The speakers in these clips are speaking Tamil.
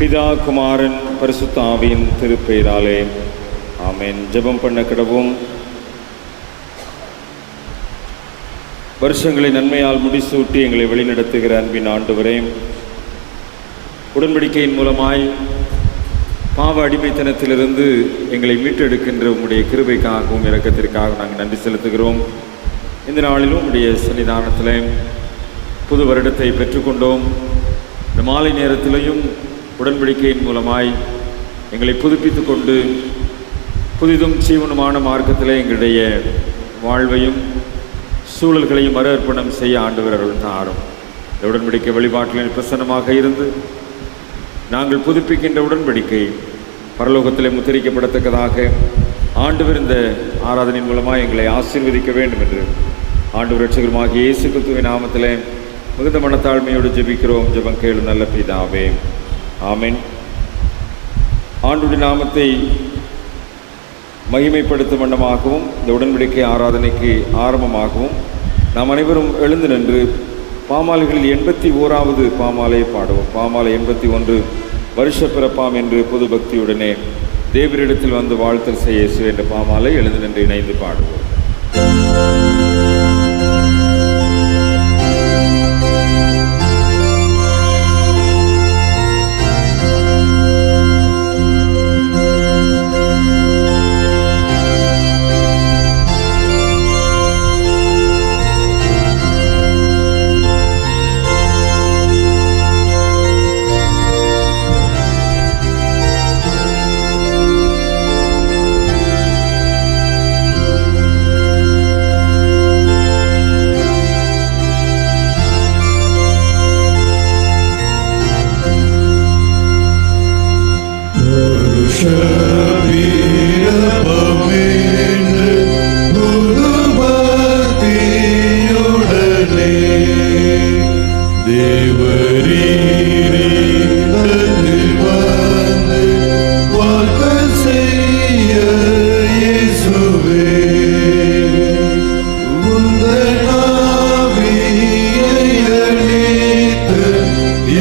பிதா குமாரன் பரிசுத்த ஆவியின் திருப்பெயராலே ஆமென். ஜெபம் பண்ண கிடவும். வருஷங்களை நன்மையால் முடிசூட்டி எங்களை வழிநடத்துகிற அன்பின் ஆண்டவரே, உடன்படிக்கையின் மூலமாய் பாவ அடிமைத்தனத்திலிருந்து எங்களை மீட்டெடுக்கின்ற உம்முடைய கிருபைக்காகவும் இரக்கத்திற்காக நாங்கள் நன்றி செலுத்துகிறோம். இந்த நாளிலும் உம்முடைய சன்னிதானத்தில் புது வருடத்தை பெற்றுக்கொண்டோம். இந்த மாலை நேரத்திலையும் உடன்படிக்கையின் மூலமாய் எங்களை புதுப்பித்து கொண்டு புதிதும் ஜீவனுமான மார்க்கத்தில் எங்களுடைய வாழ்வையும் சூழல்களையும் மறு அர்ப்பணம் செய்ய ஆண்டவர்கள் தாரும். இந்த உடன்படிக்கை வழிபாட்டில் பிரசன்னமாக இருந்து நாங்கள் புதுப்பிக்கின்ற உடன்படிக்கை பரலோகத்தில் முத்திரிக்கப்படத்தக்கதாக ஆண்டவர் இந்த ஆராதனையின் மூலமாக எங்களை ஆசீர்வதிக்க வேண்டும் என்று ஆண்டவர் இரட்சகருமாகிய இயேசு கிறிஸ்துவின் நாமத்தில் மிகுந்த மனத்தாழ்மையோடு ஜெபிக்கிறோம். ஜெபம் கேளும் நல்ல பிதாவே, ஆமென். ஆண்டவருடைய நாமத்தை மகிமைப்படுத்தும் வண்ணமாகவும் இந்த உடன்படிக்கை ஆராதனைக்கு ஆரம்பமாகவும் நாம் அனைவரும் எழுந்து நின்று பாமாலைகளில் 81வது பாமாலை பாடுவோம். பாமாலை 81 வருஷ பிறப்பாம் என்று பொது பக்தியுடனே தேவரிடத்தில் வந்து வாழ்த்தல் செய்ய என்ற பாமாலை எழுந்து நின்று இணைந்து பாடுவோம்.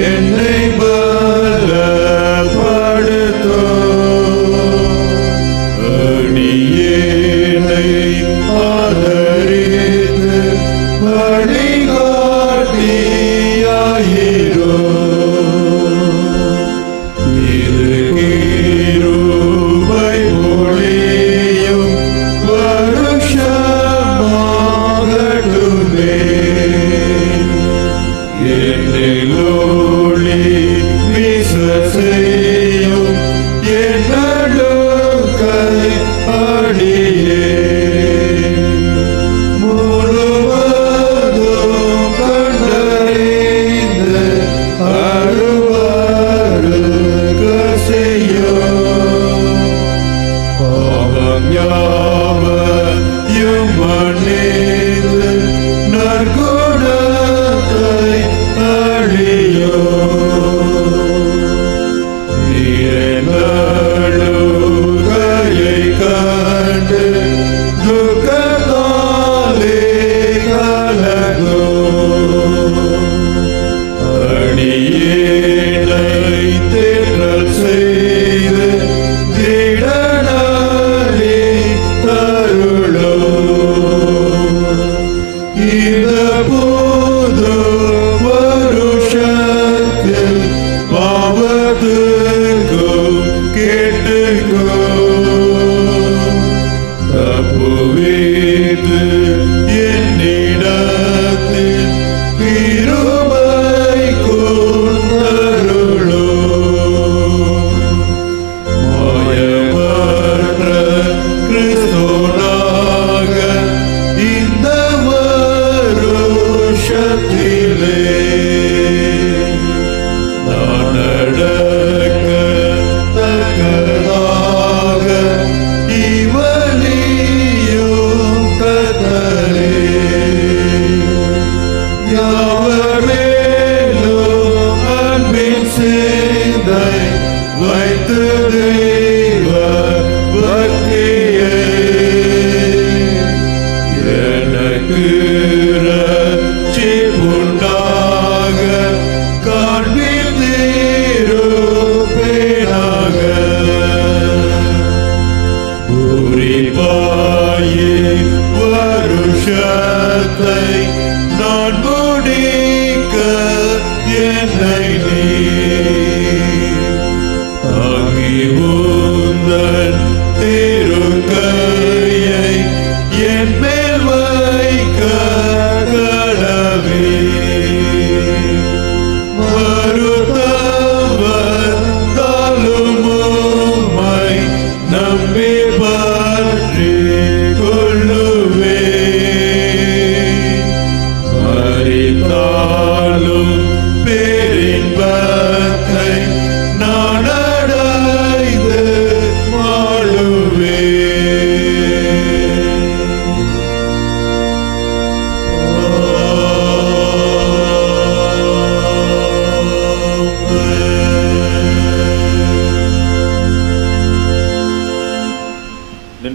என்னை பலப்படுத்தும்.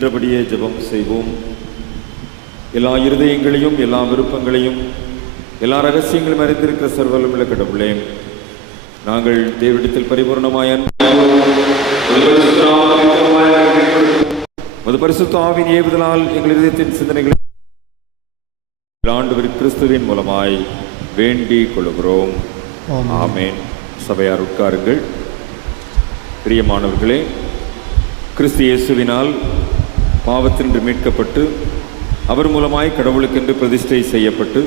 நின்றபடியே ஜெபம் செய்வோம். எல்லா இருதயங்களையும், எல்லா விருப்பங்களையும், எல்லா ரகசியங்களும் அறிந்திருக்கிற சர்வவல்லமையுள்ள கடவுளே, நாங்கள் தேவனிடத்தில் பரிபூர்ணமாய் பரிசுத்த ஆவியின் ஏவுதலால் எங்கள் இதயத்தின் சிந்தனைகளை ஆண்டவர் கிறிஸ்துவின் மூலமாய் வேண்டிக் கொள்கிறோம். ஆமென். சபையார் உட்காருங்கள். பிரியமானவர்களே, கிறிஸ்து இயேசுவினால் பாவத்தின்று மீட்கப்பட்டு அவர் மூலமாய் கடவுளுக்கென்று பிரதிஷ்டை செய்யப்பட்டு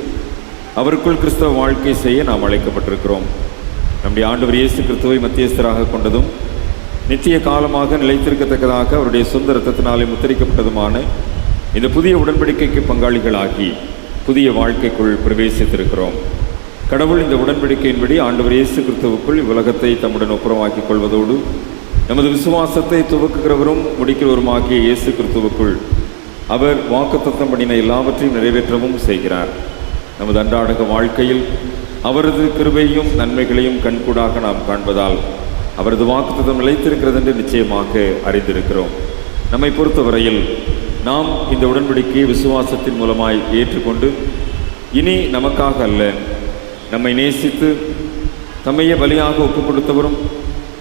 அவருக்குள் கிறிஸ்தவ வாழ்க்கை செய்ய நாம் அழைக்கப்பட்டிருக்கிறோம். நம்முடைய ஆண்டவர் இயேசு கிறிஸ்துவை மத்தியஸ்தராக கொண்டதும் நித்திய காலமாக நிலைத்திருக்கத்தக்கதாக அவருடைய சொந்த இரத்தத்தினாலே முத்திரிக்கப்பட்டதுமான இந்த புதிய உடன்படிக்கைக்கு பங்காளிகளாகி புதிய வாழ்க்கைக்குள் பிரவேசித்திருக்கிறோம். கடவுள் இந்த உடன்படிக்கையின்படி ஆண்டவர் இயேசு கிறிஸ்துவுக்குள் இவ்வுலகத்தை தம்முடன் ஒப்புரவாக்கிக் கொள்வதோடு நமது விசுவாசத்தை துவக்குகிறவரும் முடிக்கிறவருமாகிய இயேசு கிறிஸ்துவுக்குள் அவர் வாக்குத்தத்தம் பண்ணின எல்லாவற்றையும் நிறைவேற்றவும் செய்கிறார். நமது அன்றாட வாழ்க்கையில் அவரது கிருபையும் நன்மைகளையும் கண்கூடாக நாம் காண்பதால் அவரது வாக்குத்தத்தம் நிலைத்திருக்கிறது என்று நிச்சயமாக அறிந்திருக்கிறோம். நம்மை பொறுத்தவரையில் நாம் இந்த உடன்படிக்கையை விசுவாசத்தின் மூலமாய் ஏற்றுக்கொண்டு இனி நமக்காக அல்ல, நம்மை நேசித்து தம்மையே பலியாக ஒப்புக் கொடுத்தவரும்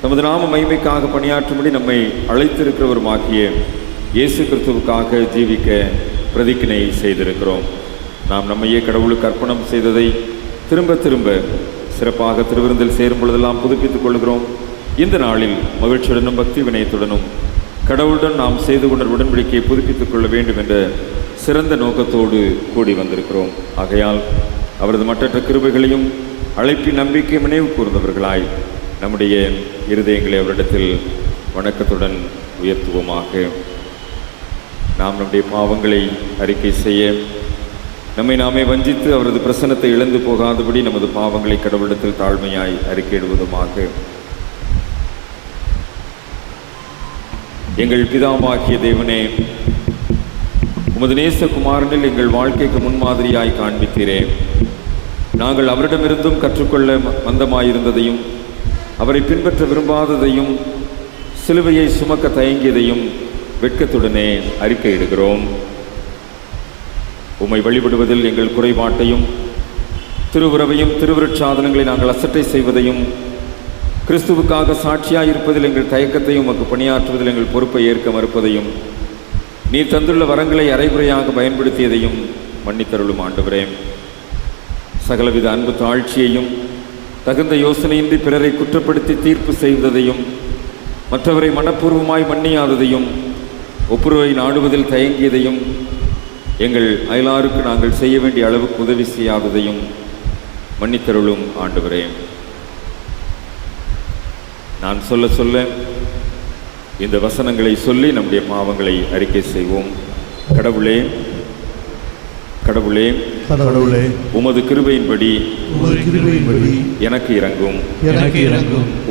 தமது நாம மகிமைக்காக பணியாற்றும்படி நம்மை அழைத்திருக்கிறவருமாகிய இயேசு கிறிஸ்துவுக்காக ஜீவிக்க பிரதிக்கினை செய்திருக்கிறோம். நாம் நம்மையே கடவுளுக்கு அர்ப்பணம் செய்ததை திரும்ப திரும்ப சிறப்பாக திருவிருந்தில் சேரும் பொழுதெல்லாம் புதுப்பித்துக் கொள்கிறோம். இந்த நாளில் மகிழ்ச்சியுடனும் பக்தி வினயத்துடனும் கடவுளுடன் நாம் செய்து கொண்ட உடன்படிக்கையை புதுப்பித்துக் கொள்ள வேண்டும் என்ற சிறந்த நோக்கத்தோடு கூடி வந்திருக்கிறோம். ஆகையால் அவரது மற்றற்ற கிருபைகளையும் அழைப்பின் நம்பிக்கை நினைவு கூர்ந்தவர்களாய் நம்முடைய இருதயங்களை அவரிடத்தில் வணக்கத்துடன் உயர்த்துவோமாக. நாம் நம்முடைய பாவங்களை அறிக்கை செய்ய, நம்மை நாமே வஞ்சித்து அவரது பிரசன்னத்தை இழந்து போகாதபடி நமது பாவங்களை கடவுளிடத்தில் தாழ்மையாய் அறிக்கையிடுவதுமாக. எங்கள் பிதாவாகிய தேவனே, உமது நேசகுமாரனில் எங்கள் வாழ்க்கைக்கு முன்மாதிரியாய் காண்பித்தீரே. நாங்கள் அவரிடமிருந்தும் கற்றுக்கொள்ள மந்தமாயிருந்ததையும் அவரை பின்பற்ற விரும்பாததையும் சிலுவையை சுமக்க தயங்கியதையும் வெட்கத்துடனே அறிக்கையிடுகிறோம். உம்மை வழிபடுவதில் எங்கள் குறைபாட்டையும் திருவுறவையும் திருவிருட்சாதனங்களை நாங்கள் அசட்டை செய்வதையும் கிறிஸ்துவுக்காக சாட்சியாக இருப்பதில் எங்கள் தயக்கத்தையும் உமக்கு பணியாற்றுவதில் எங்கள் பொறுப்பை ஏற்க மறுப்பதையும் நீர் தந்துள்ள வரங்களை அரைகுறையாக பயன்படுத்தியதையும் மன்னித்தருளும் ஆண்டவரே. சகலவித அன்பு தாழ்ச்சியையும் தகுந்த யோசனையின்றி பிறரை குற்றப்படுத்தி தீர்ப்பு செய்வதையும் மற்றவரை மனப்பூர்வமாய் மன்னியாததையும் ஒப்புரவை நாடுவதில் தயங்கியதையும் எங்கள் அயலாருக்கு நாங்கள் செய்ய வேண்டிய அளவுக்கு உதவி செய்யாததையும் மன்னித்தருளும் ஆண்டவரே. நான் சொல்ல சொல்ல இந்த வசனங்களை சொல்லி நம்முடைய பாவங்களை அறிக்கை செய்வோம். கடவுளே, கடவுளே, கடவுளே, உமது கிருபையின்படி எனக்கு இறங்கும்.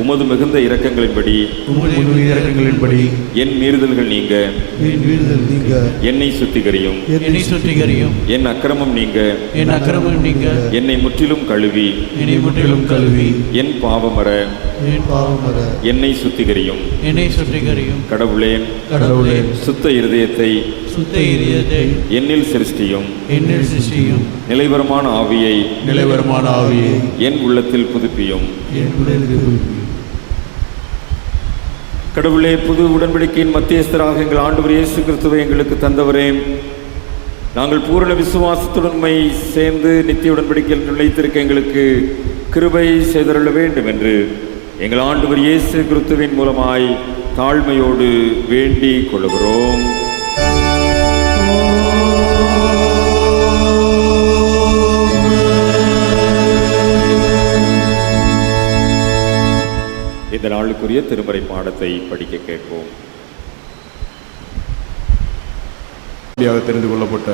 உமது மிகுந்த இரக்கங்களின்படி என் மீறுதல்கள் நீங்க என்னை சுத்திகரியும். என் அக்கிரமம் நீங்க என்னை முற்றிலும் கழுவி என் பாவமற என்னை சுத்திகரியும். கடவுளே, சுத்த இருதயத்தை என்னில் சிருஷ்டியும். நிலைவரமான ஆவியை என் உள்ளத்தில் புதுப்பியும். கடவுளே, புது உடன்படிக்கையின் மத்தியஸ்தராக எங்கள் ஆண்டவர் இயேசு கிறிஸ்துவை எங்களுக்கு தந்தவரே, நாங்கள் பூரண விசுவாசத்துடன் சேர்ந்து நித்திய உடன்படிக்கையில் நிலைத்திருக்க எங்களுக்கு கிருபை செய்தருள வேண்டும் என்று எங்கள் ஆண்டவர் இயேசு கிறிஸ்துவின் மூலமாய் தாழ்மையோடு வேண்டிக் கொள்கிறோம். இந்த நாளுக்குரிய திருமறை பாடத்தை படிக்க கேட்போம். தெரிந்து கொள்ளப்பட்ட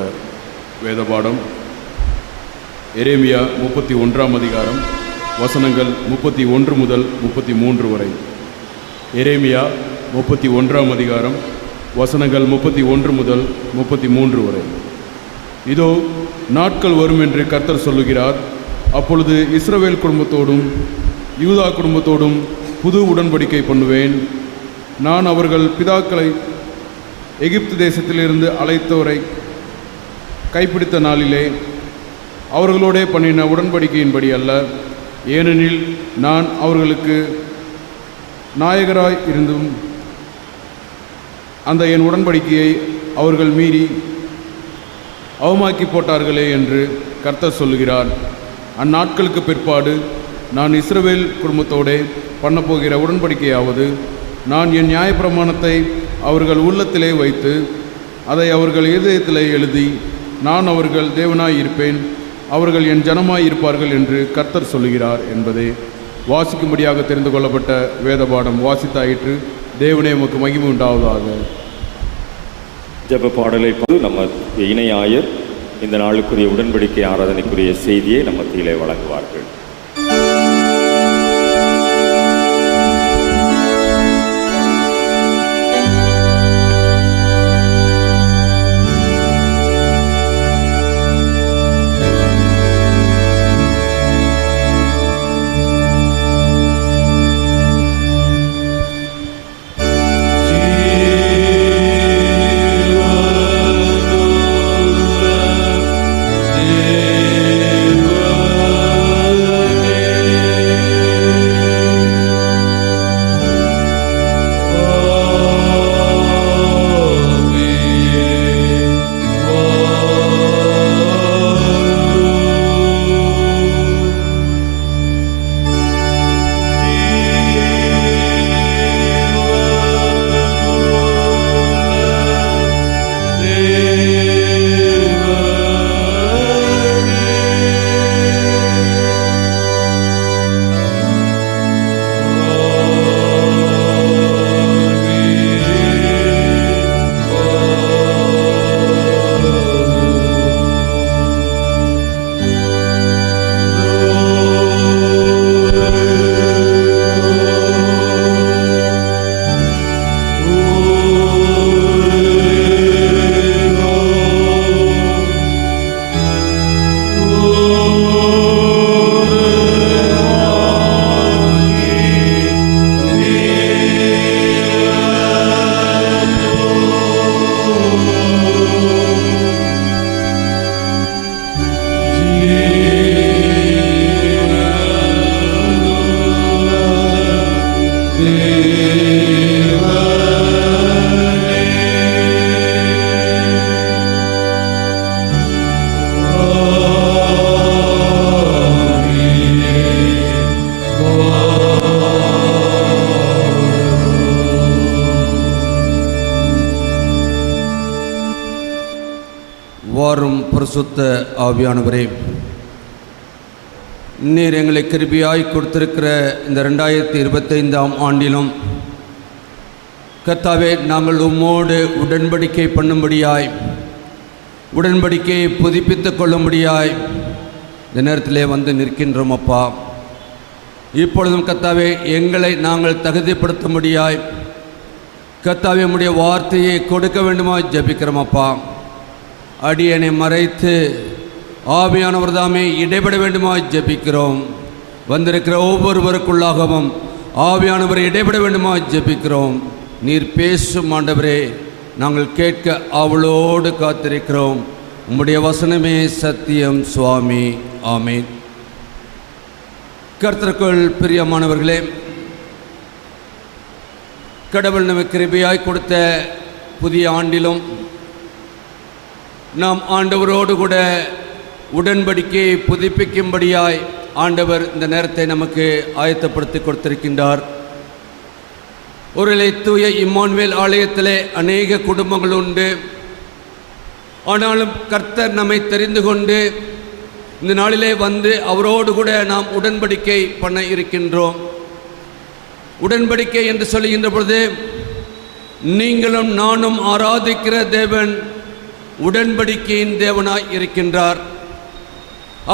வேத பாடம் எரேமியா 31ஆம் அதிகாரம் வசனங்கள் 31 முதல் 33 வரை. எரேமியா 31ஆம் அதிகாரம் வசனங்கள் 31 முதல் 33 வரை. இதோ நாட்கள் வரும் என்று கர்த்தர் சொல்லுகிறார். அப்பொழுது இஸ்ரவேல் குடும்பத்தோடும் யூதா குடும்பத்தோடும் புது உடன்படிக்கை பண்ணுவேன். நான் அவர்கள் பிதாக்களை எகிப்து தேசத்திலிருந்து அழைத்தோரை கைப்பிடித்த நாளிலே அவர்களோடே பண்ணின உடன்படிக்கையின்படி அல்ல, ஏனெனில் நான் அவர்களுக்கு நாயகராய் இருந்தும் அந்த என் உடன்படிக்கையை அவர்கள் மீறி அவமாக்கி போட்டார்களே என்று கர்த்தர் சொல்லுகிறார். அந்நாட்களுக்கு பிற்பாடு நான் இஸ்ரவேல் குடும்பத்தோடே பண்ணப்போகிற உடன்படிக்கையாவது, நான் என் நியாயப்பிரமாணத்தை அவர்கள் உள்ளத்திலே வைத்து அதை அவர்கள் இதயத்திலே எழுதி, நான் அவர்கள் தேவனாய் இருப்பேன், அவர்கள் என் ஜனமாய் இருப்பார்கள் என்று கர்த்தர் சொல்லுகிறார் என்பதே வாசிக்கும்படியாக தெரிந்து கொள்ளப்பட்ட வேத பாடம் வாசித்தாயிற்று. தேவனே உமக்கு மகிமை உண்டாவதாக. ஜெப பாடலை நம்ம இணையாயர் இந்த நாளுக்குரிய உடன்படிக்கை ஆராதனைக்குரிய செய்தியை நம்ம மத்தியிலே வழங்குவார்கள். வாரும் பரிசுத்த ஆவியானவரே, நீர் எங்களை கிருபையாய் கொடுத்திருக்கிற இந்த 2025ஆம் ஆண்டிலும் கர்த்தாவே, நாங்கள் உம்மோடு உடன்படிக்கை பண்ணும்படியாய், உடன்படிக்கையை புதுப்பித்துக் கொள்ளும்படியாய் இந்த நேரத்திலே வந்து நிற்கின்றோம் அப்பா. இப்பொழுதும் கர்த்தாவே, எங்களை நாங்கள் தகுதிப்படுத்தும்படியாய் கர்த்தாவே உம்முடைய வார்த்தையை கொடுக்க வேண்டுமாய் ஜெபிக்கிறோம் அப்பா. அடியனை மறைத்து ஆவியானவர் தாமே இடைபட வேண்டுமாய் ஜெபிக்கிறோம். வந்திருக்கிற ஒவ்வொருவருக்குள்ளாகவும் ஆவியானவரை இடைபட வேண்டுமாய் ஜெபிக்கிறோம். நீர் பேசும் ஆண்டவரே, நாங்கள் கேட்க அவளோடு காத்திருக்கிறோம். உம்முடைய வசனமே சத்தியம் சுவாமி. ஆமீன். கர்த்தருக்குள் பிரியமானவர்களே, கடவுள் நமக்கு கிருபையாய் கொடுத்த புதிய ஆண்டிலும் நாம் ஆண்டவரோடு கூட உடன்படிக்கையை புதுப்பிக்கும்படியாய் ஆண்டவர் இந்த நேரத்தை நமக்கு ஆயத்தப்படுத்தி கொடுத்திருக்கின்றார். ஒருவேளை தூய இம்மானுவேல் ஆலயத்திலே அநேக குடும்பங்கள் உண்டு. ஆனாலும் கர்த்தர் நம்மை தெரிந்து கொண்டு இந்த நாளிலே வந்து அவரோடு கூட நாம் உடன்படிக்கை பண்ண இருக்கின்றோம். உடன்படிக்கை என்று சொல்லுகின்ற பொழுது, நீங்களும் நானும் ஆராதிக்கிற தேவன் உடன்படிக்கையின் தேவனாய் இருக்கின்றார்.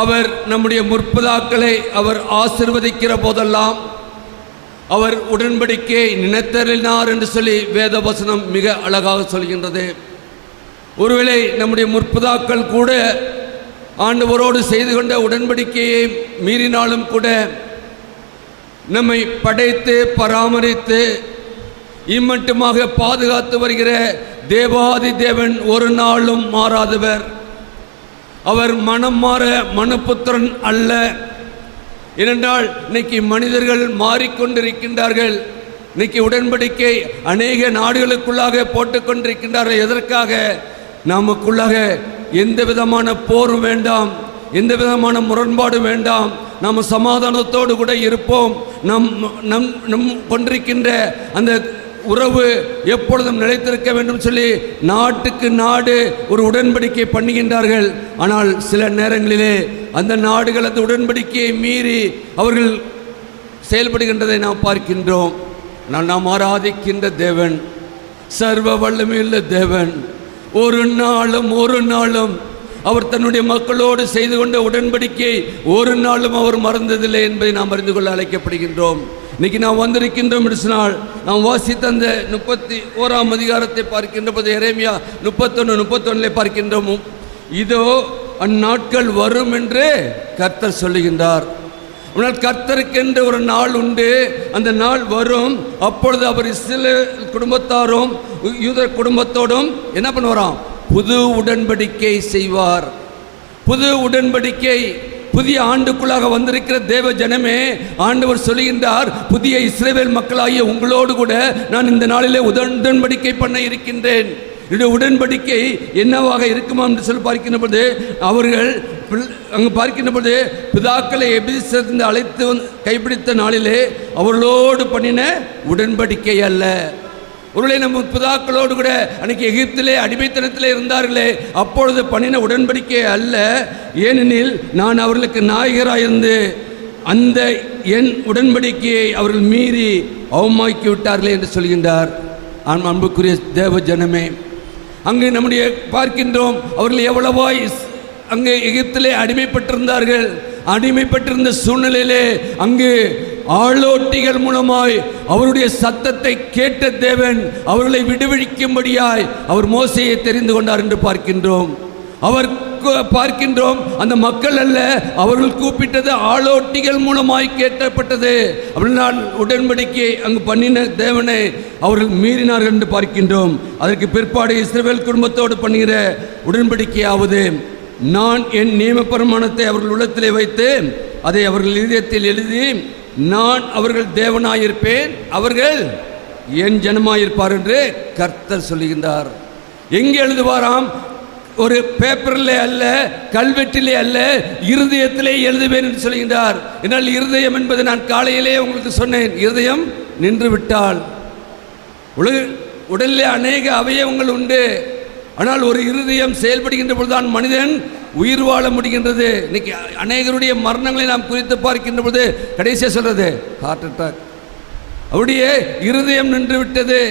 அவர் நம்முடைய முற்பிதாக்களை அவர் ஆசீர்வதிக்கிற போதெல்லாம் அவர் உடன்படிக்கையை நினைத்தருளினார் என்று சொல்லி வேத வசனம் மிக அழகாக சொல்கின்றது. ஒருவேளை நம்முடைய முற்பிதாக்கள் கூட ஆண்டவரோடு செய்து கொண்ட உடன்படிக்கையை மீறினாலும் கூட நம்மை படைத்து பராமரித்து இம்மட்டுமாக பாதுகாத்து வருகிற தேவாதி தேவன் ஒரு நாளும் மாறாதவர். அவர் மனம் மாற மனுப்புத்திரன் அல்ல. ஏனென்றால் இன்னைக்கு மனிதர்கள் மாறிக்கொண்டிருக்கின்றார்கள். இன்னைக்கு உடன்படிக்கை அநேக நாடுகளுக்குள்ளாக போட்டுக்கொண்டிருக்கின்றார்கள். எதற்காக? நமக்குள்ளாக எந்த விதமான போரும் வேண்டாம், எந்த விதமான முரண்பாடு வேண்டாம், நாம் சமாதானத்தோடு கூட இருப்போம். நம் கொண்டிருக்கின்ற அந்த உறவு எப்பொழுதும் நிலைத்திருக்க வேண்டும் சொல்லி நாட்டுக்கு நாடு ஒரு உடன்படிக்கை பண்ணுகின்றார்கள். ஆனால் சில நேரங்களிலே அந்த நாடுகள் அந்த உடன்படிக்கையை மீறி அவர்கள் செயல்படுகின்றதை நாம் பார்க்கின்றோம். நாம் ஆராதிக்கின்ற தேவன் சர்வ வல்லமையுள்ள தேவன். ஒரு நாளும் அவர் தன்னுடைய மக்களோடு செய்து கொண்ட உடன்படிக்கை ஒரு நாளும் அவர் மறந்ததில்லை என்பதை நாம் அறிந்து கொள்ள அழைக்கப்படுகின்றோம். இன்னைக்கு நாம் வந்திருக்கின்றோம் என்று சொன்னால் நாம் வாசித்த அந்த 31ஆம் அதிகாரத்தை பார்க்கின்ற போது எரேமியா 31:31 பார்க்கின்றோம். இதோ அந்நாட்கள் வரும் என்று கர்த்தர் சொல்லுகின்றார். ஆனால் கர்த்தருக்கென்று ஒரு நாள் உண்டு, அந்த நாள் வரும். அப்பொழுது அவர் இஸ்ரவேல் குடும்பத்தாரும் யூத குடும்பத்தோடும் என்ன பண்ணுவாராம்? புது உடன்படிக்கை செய்வார். புது உடன்படிக்கை புதிய ஆண்டுக்குள்ளாக வந்திருக்கிற தேவ ஜனமே, ஆண்டவர் சொல்லுகின்றார், புதிய இஸ்ரவேல் மக்களாகிய உங்களோடு கூட நான் இந்த நாளிலே உடன்படிக்கை பண்ண இருக்கின்றேன். என்னுடைய உடன்படிக்கை என்னவாக இருக்குமா என்று சொல்லி பார்க்கின்ற பொழுது அவர்கள் அங்கு பார்க்கின்ற பொழுது பிதாக்களை எபிரேயரிலிருந்து அழைத்து கைப்பிடித்த நாளிலே அவர்களோடு பண்ணின உடன்படிக்கை அல்ல. ஒருவேளை நம்ம பிதாக்களோடு கூட அன்னைக்கு எகிப்திலே அடிமைத்தனத்திலே இருந்தார்களே, அப்பொழுது பண்ணின உடன்படிக்கை அல்ல. ஏனெனில் நான் அவர்களுக்கு நாயகராக இருந்து அந்த என் உடன்படிக்கையை அவர்கள் மீறி அவமாக்கி விட்டார்களே என்று சொல்கின்றார். அன்புக்குரிய தேவ ஜனமே, அங்கு நம்முடைய பார்க்கின்றோம் அவர்கள் எவ்வளவாய் அங்கு எகிப்திலே அடிமைப்பட்டிருந்தார்கள். அடிமைப்பட்டிருந்த சூழ்நிலையிலே அங்கு ஆளோட்டிகள் மூலமாய் அவருடைய சத்தத்தை கேட்ட தேவன் அவர்களை விடுவிக்கும்படியாய் அவர் மோசேயை தெரிந்து கொண்டார் என்று பார்க்கின்றோம். அவர் பார்க்கின்றோம் அந்த மக்கள் அல்ல, அவர்கள் கூப்பிட்டது ஆளோட்டிகள் மூலமாய் கேட்கப்பட்டது. அப்படினால் உடன்படிக்கை அங்கு பண்ணின தேவனை அவர்கள் மீறினார்கள் என்று பார்க்கின்றோம். அதற்கு பிற்பாடு இஸ்ரவேல் குடும்பத்தோடு பண்ணுகிற உடன்படிக்கையாவது, நான் என் நியம பிரமாணத்தை அவர்கள் உள்ளத்திலே வைத்து அதை அவர்கள் இதயத்தில் எழுதி நான் அவர்கள் தேவனாயிருப்பேன், அவர்கள் என் ஜனமாயிருப்பார் என்று கர்த்தர் சொல்லுகின்றார். எங்கே எழுதுவாராம்? ஒரு பேப்பரிலே அல்ல, கல்வெட்டிலே அல்ல, இருதயத்திலே எழுதுவேன் என்று சொல்கின்றார். என்னால் இருதயம் என்பது நான் காலையிலே உங்களுக்கு சொன்னேன், இருதயம் நின்று விட்டால் உடலிலே அநேக அவயவங்கள் உண்டு. ஆனால் ஒரு இருதயம் செயல்படுகின்ற பொழுதுதான் மனிதன் உயிர் வாழ முடிகின்றது. இன்னைக்கு அநேகருடைய மரணங்களை நாம் குறித்து பார்க்கின்ற பொழுது கடைசியாக சொல்றது ஹார்ட் அட்டாக். அவருடைய இருதயம் நின்று விட்டது.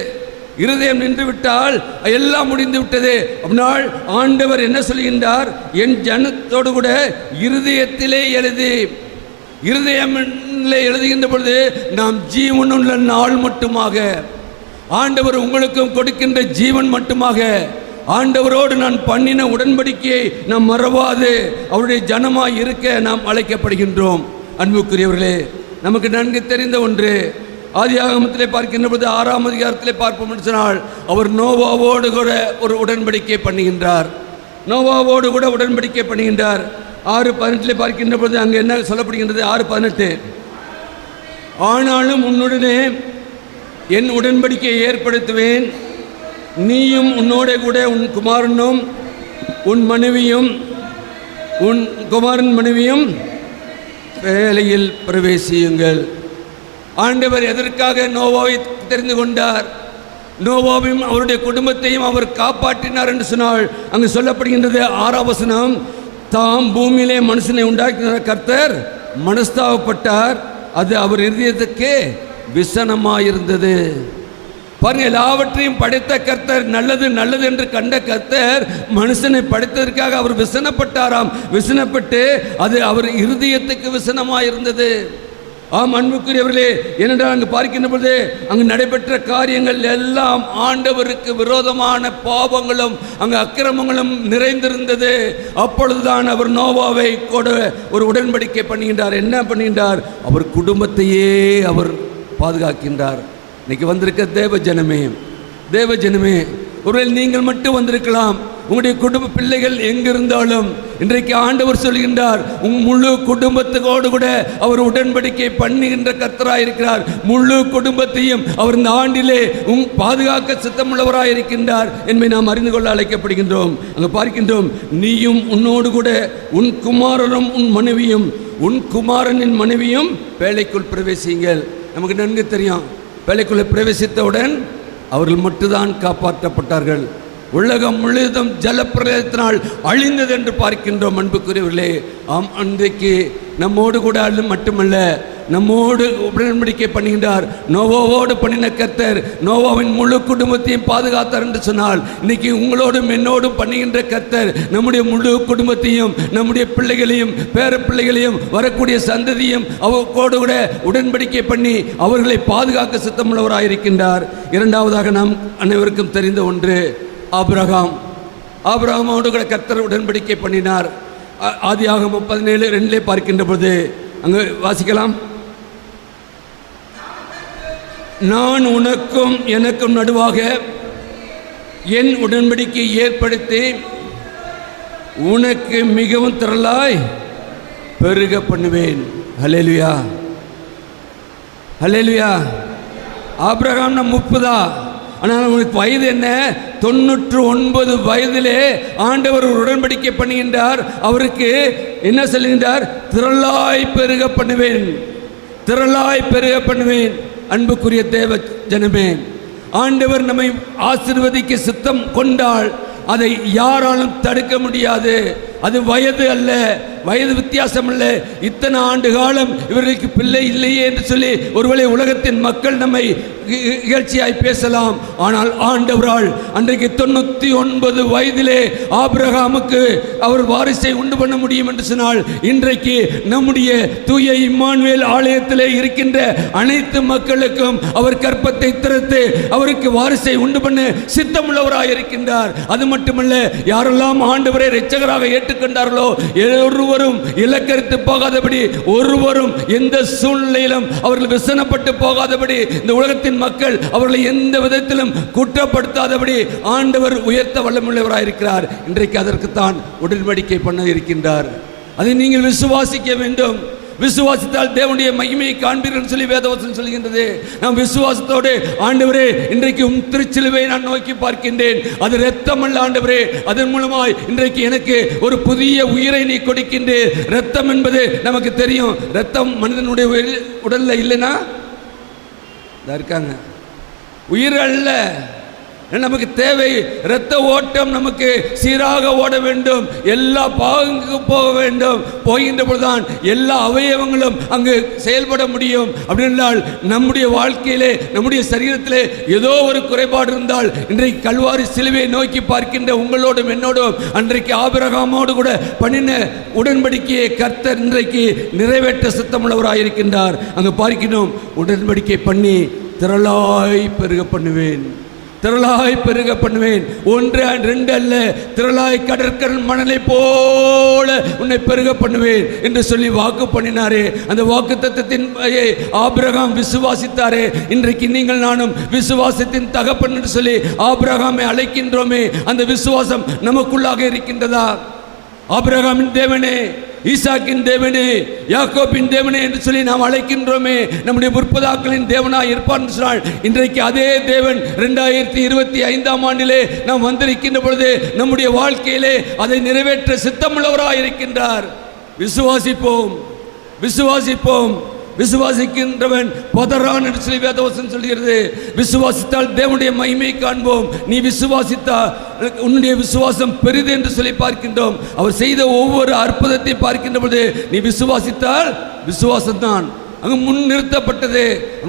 இருதயம் நின்று விட்டால் எல்லாம் முடிந்து விட்டது. அப்படினால் ஆண்டவர் என்ன சொல்கின்றார்? என் ஜனத்தோடு கூட இருதயத்திலே எழுதி, இருதயம் எழுதுகின்ற பொழுது நாம் ஜீவனுள்ள நாள் மட்டுமாக, ஆண்டவர் உங்களுக்கும் கொடுக்கின்ற ஜீவன் மட்டுமாக, ஆண்டவரோடு நான் பண்ணின உடன்படிக்கையை நாம் மறவாது அவருடைய ஜனமாய் இருக்க நாம் அழைக்கப்படுகின்றோம். அன்புக்குரியவர்களே, நமக்கு நன்கு தெரிந்த ஒன்று, ஆதியாகமத்திலே பார்க்கின்ற பொழுது 6ஆம் அதிகாரத்திலே பார்ப்போம் என்று சொன்னால் அவர் நோவாவோடு கூட ஒரு உடன்படிக்கை பண்ணுகின்றார். நோவாவோடு கூட உடன்படிக்கை பண்ணுகின்றார். 6:18 பார்க்கின்ற பொழுது அங்கே என்ன சொல்லப்படுகின்றது? 6:18 ஆனாலும் உன்னுடனே என் உடன்படிக்கையை ஏற்படுத்துவேன், நீயும் உன்னோட கூட உன் குமாரனும் உன் மனைவியும் உன் குமாரன் மனைவியும் வேலையில் பிரவேசியுங்கள். ஆண்டவர் எதற்காக நோவாவை தெரிந்து கொண்டார்? நோவாவையும் அவருடைய குடும்பத்தையும் அவர் காப்பாற்றினார் என்று சொன்னால் அங்கு சொல்லப்படுகின்றது 6ஆம் வசனம், தாம் பூமியிலே மனுஷனை உண்டாக்கின கர்த்தர் மனஸ்தாபப்பட்டார், அது அவர் இருதயத்துக்கு விசனமாயிருந்தது. பாருங்க, எல்லாவற்றையும் படைத்த கர்த்தர் நல்லது நல்லது என்று கண்ட கர்த்தர் மனுஷனை படைத்ததற்காக அவர் விசனப்பட்டாராம். விசனப்பட்டு அது அவர் இருதயத்துக்கு விசனமாயிருந்தது. ஆம் அன்புக்குரியவர்களே, ஏனென்றால் அங்கு பார்க்கின்ற பொழுது அங்கு நடைபெற்ற காரியங்கள் எல்லாம் ஆண்டவருக்கு விரோதமான பாவங்களும் அங்கு அக்கிரமங்களும் நிறைந்திருந்தது. அப்பொழுதுதான் அவர் நோவாவை கூட ஒரு உடன்படிக்கை பண்ணுகின்றார். என்ன பண்ணுகின்றார்? அவர் குடும்பத்தையே அவர் பாதுகாக்கின்றார். இன்னைக்கு வந்திருக்க தேவ ஜனமே, ஒருவேளை நீங்கள் மட்டும் வந்திருக்கலாம். உங்களுடைய குடும்ப பிள்ளைகள் எங்கிருந்தாலும் இன்றைக்கு ஆண்டவர் சொல்கின்றார், உங்க முழு குடும்பத்துக்கோடு கூட அவர் உடன்படிக்கை பண்ணுகின்ற கர்த்தராய் இருக்கிறார். முழு குடும்பத்தையும் அவர் இந்த ஆண்டிலே பாதுகாக்க சித்தமுள்ளவராய் இருக்கின்றார் என்பதை நாம் அறிந்து கொள்ள அழைக்கப்படுகின்றோம். அங்கு பார்க்கின்றோம், நீயும் உன்னோடு கூட உன் குமாரனும் உன் மனைவியும் உன் குமாரனின் மனைவியும் வேலைக்குள் பிரவேசியுங்கள். நமக்கு நன்கு தெரியும், வேலைக்குள்ளே பிரவேசித்தவுடன் அவர்கள் மட்டும்தான் காப்பாற்றப்பட்டார்கள். உலகம் முழுவதும் ஜலப்பிரளயத்தினால் அழிந்தது என்று பார்க்கின்றோம். அன்புக்குரியவர்களே, ஆம், அன்றைக்கு நம்மோடு கூட மட்டுமல்ல, நம்மோடு உடன்படிக்கை பண்ணுகின்றார். நோவாவோடு பண்ணின கர்த்தர் நோவாவின் முழு குடும்பத்தையும் பாதுகாத்தார் என்று சொன்னால், இன்னைக்கு உங்களோடும் என்னோடும் பண்ணுகின்ற கர்த்தர் நம்முடைய முழு குடும்பத்தையும், நம்முடைய பிள்ளைகளையும், பேர பிள்ளைகளையும், வரக்கூடிய சந்ததியும் அவரோடு கூட உடன்படிக்கை பண்ணி அவர்களை பாதுகாக்க சித்தமுள்ளவராயிருக்கின்றார். இரண்டாவதாக நாம் அனைவருக்கும் தெரிந்த ஒன்று, ஆபிரகாமோடு கூட கர்த்தர் உடன்படிக்கை பண்ணினார். ஆதியாகமம் 17:2 பார்க்கின்ற பொழுது அங்கு வாசிக்கலாம், நான் உனக்கும் எனக்கும் நடுவாக என் உடன்படிக்கை ஏற்படுத்தி உனக்கு மிகவும் திரளாய் பெருக பண்ணுவேன். ஹல்லேலூயா, ஹல்லேலூயா. ஆபிரகாம் 30, ஆனால் அவனுக்கு வயது என்ன? 99 வயதிலே ஆண்டவர் ஒரு உடன்படிக்கை பண்ணுகின்றார். அவருக்கு என்ன சொல்கின்றார்? திரளாய் பெருக பண்ணுவேன், திரளாய் பெருக பண்ணுவேன். அன்புக்குரிய தேவ ஜனமே, ஆண்டவர் நம்மை ஆசீர்வதிக்க சித்தம் கொண்டால் அதை யாராலும் தடுக்க முடியாது. அது வயது அல்ல, வயது வித்தியாசம் அல்ல. இத்தனை ஆண்டு காலம் இவர்களுக்கு பிள்ளை இல்லையே என்று சொல்லி ஒருவேளை உலகத்தின் மக்கள் நம்மை இகழ்ச்சியாய் பேசலாம். ஆனால் ஆண்டவரால் அன்றைக்கு 99 வயதிலே ஆபிரகாமுக்கு அவர் வாரிசை உண்டு பண்ண முடியும் என்று சொன்னால், இன்றைக்கு நம்முடைய தூய இம்மானுவேல் ஆலயத்திலே இருக்கின்ற அனைத்து மக்களுக்கும் அவர் கற்பத்தை திறந்து அவருக்கு வாரிசை உண்டு பண்ண சித்தமுள்ளவராய் இருக்கின்றார். அது மட்டுமல்ல, யாரெல்லாம் ஆண்டவரை இரட்சகராக ஏற்றுக்கொண்டார்களோ ஒருவரும் இலக்கரித்து போகாதபடி, ஒருவரும் எந்த சூழ்நிலையிலும் அவர்கள் விசனப்பட்டு போகாதபடி, இந்த உலகத்தின் மக்கள் அவர்களை எந்த விதத்திலும் குற்றப்படுத்தாதபடி ஆண்டவர் உயர்த்த வல்லமுள்ளவராயிருக்கிறார். இன்றைக்கு அதற்குத்தான் உடன்படிக்கை பண்ண இருக்கின்றார். அதை நீங்கள் விசுவாசிக்க வேண்டும். விசுவாசித்தால் தேவனுடைய மகிமையை காண்பீர்கள் சொல்லி வேதவசனம் சொல்கின்றது. நாம் விசுவாசத்தோடு, ஆண்டவரே இன்றைக்கு திருச்சிலுவை நான் நோக்கி பார்க்கின்றேன், அது இரத்தம் அல்ல ஆண்டவரே, அதன் மூலமாய் இன்றைக்கு எனக்கு ஒரு புதிய உயிரை நீ கொடுக்கின்றேன். இரத்தம் என்பது நமக்கு தெரியும். இரத்தம் மனிதனுடைய உடல்ல இல்லைன்னா இருக்காங்க, உயிர் அல்ல. நமக்கு தேவை இரத்த ஓட்டம், நமக்கு சீராக ஓட வேண்டும், எல்லா பாகங்களுக்கும் போக வேண்டும். போகின்ற பொழுதுதான் எல்லா அவயவங்களும் அங்கு செயல்பட முடியும். அப்படி என்றால் நம்முடைய வாழ்க்கையிலே, நம்முடைய சரீரத்திலே ஏதோ ஒரு குறைபாடு இருந்தால், இன்றைக்கு கல்வாரி சிலுவையை நோக்கி பார்க்கின்ற உங்களோடும் என்னோடும் அன்றைக்கு ஆபிரகாமோடு கூட பண்ணின உடன்படிக்கையை கர்த்தர் இன்றைக்கு நிறைவேற்ற சித்தமுள்ளவராயிருக்கின்றார். அங்கு பார்க்கிறோம், உடன்படிக்கை பண்ணி திரளாய் பெருக பண்ணுவேன், திரளாய் பெருக பண்ணுவேன். 1, 2 அல்ல, திரளாய் கடற்கரை மணலை போல உன்னை பெருக பண்ணுவேன் என்று சொல்லி வாக்கு பண்ணினாரே. அந்த வாக்கு தத்தத்தின் ஆபிரகாம் விசுவாசித்தாரே. இன்றைக்கு நீங்கள் நானும் விசுவாசத்தின் தகப்பன் என்று சொல்லி ஆபிரகாமை அழைக்கின்றோமே, அந்த விசுவாசம் நமக்குள்ளாக இருக்கின்றதா? ஆபிரகாமின் தேவனே, ஈசாக்கின் தேவனே, யாக்கோபின் தேவனே என்று சொல்லி நாம் அழைக்கின்றோமே, நம்முடைய முற்பதாக்களின் தேவனாய் இருப்பார் என்று சொன்னால், இன்றைக்கு அதே தேவன் 2025ஆம் ஆண்டிலே நாம் வந்திருக்கின்ற பொழுது நம்முடைய வாழ்க்கையிலே அதை நிறைவேற்ற சித்தமுள்ளவராய் இருக்கின்றார். விசுவாசிப்போம், விசுவாசிப்போம். விசுவாசிக்கின்றவன் பதறான் என்று சொல்லி வேதவசனம் சொல்கிறது. விசுவாசித்தால் தேவனுடைய மகிமை காண்போம். நீ விசுவாசித்தால் உன்னுடைய விசுவாசம் பெரிது என்று சொல்லி பார்க்கின்றோம். அவர் செய்த ஒவ்வொரு அற்புதத்தை பார்க்கின்ற பொழுது நீ விசுவாசித்தால் விசுவாசம்தான் அங்கு முன் நிறுத்தப்பட்டது.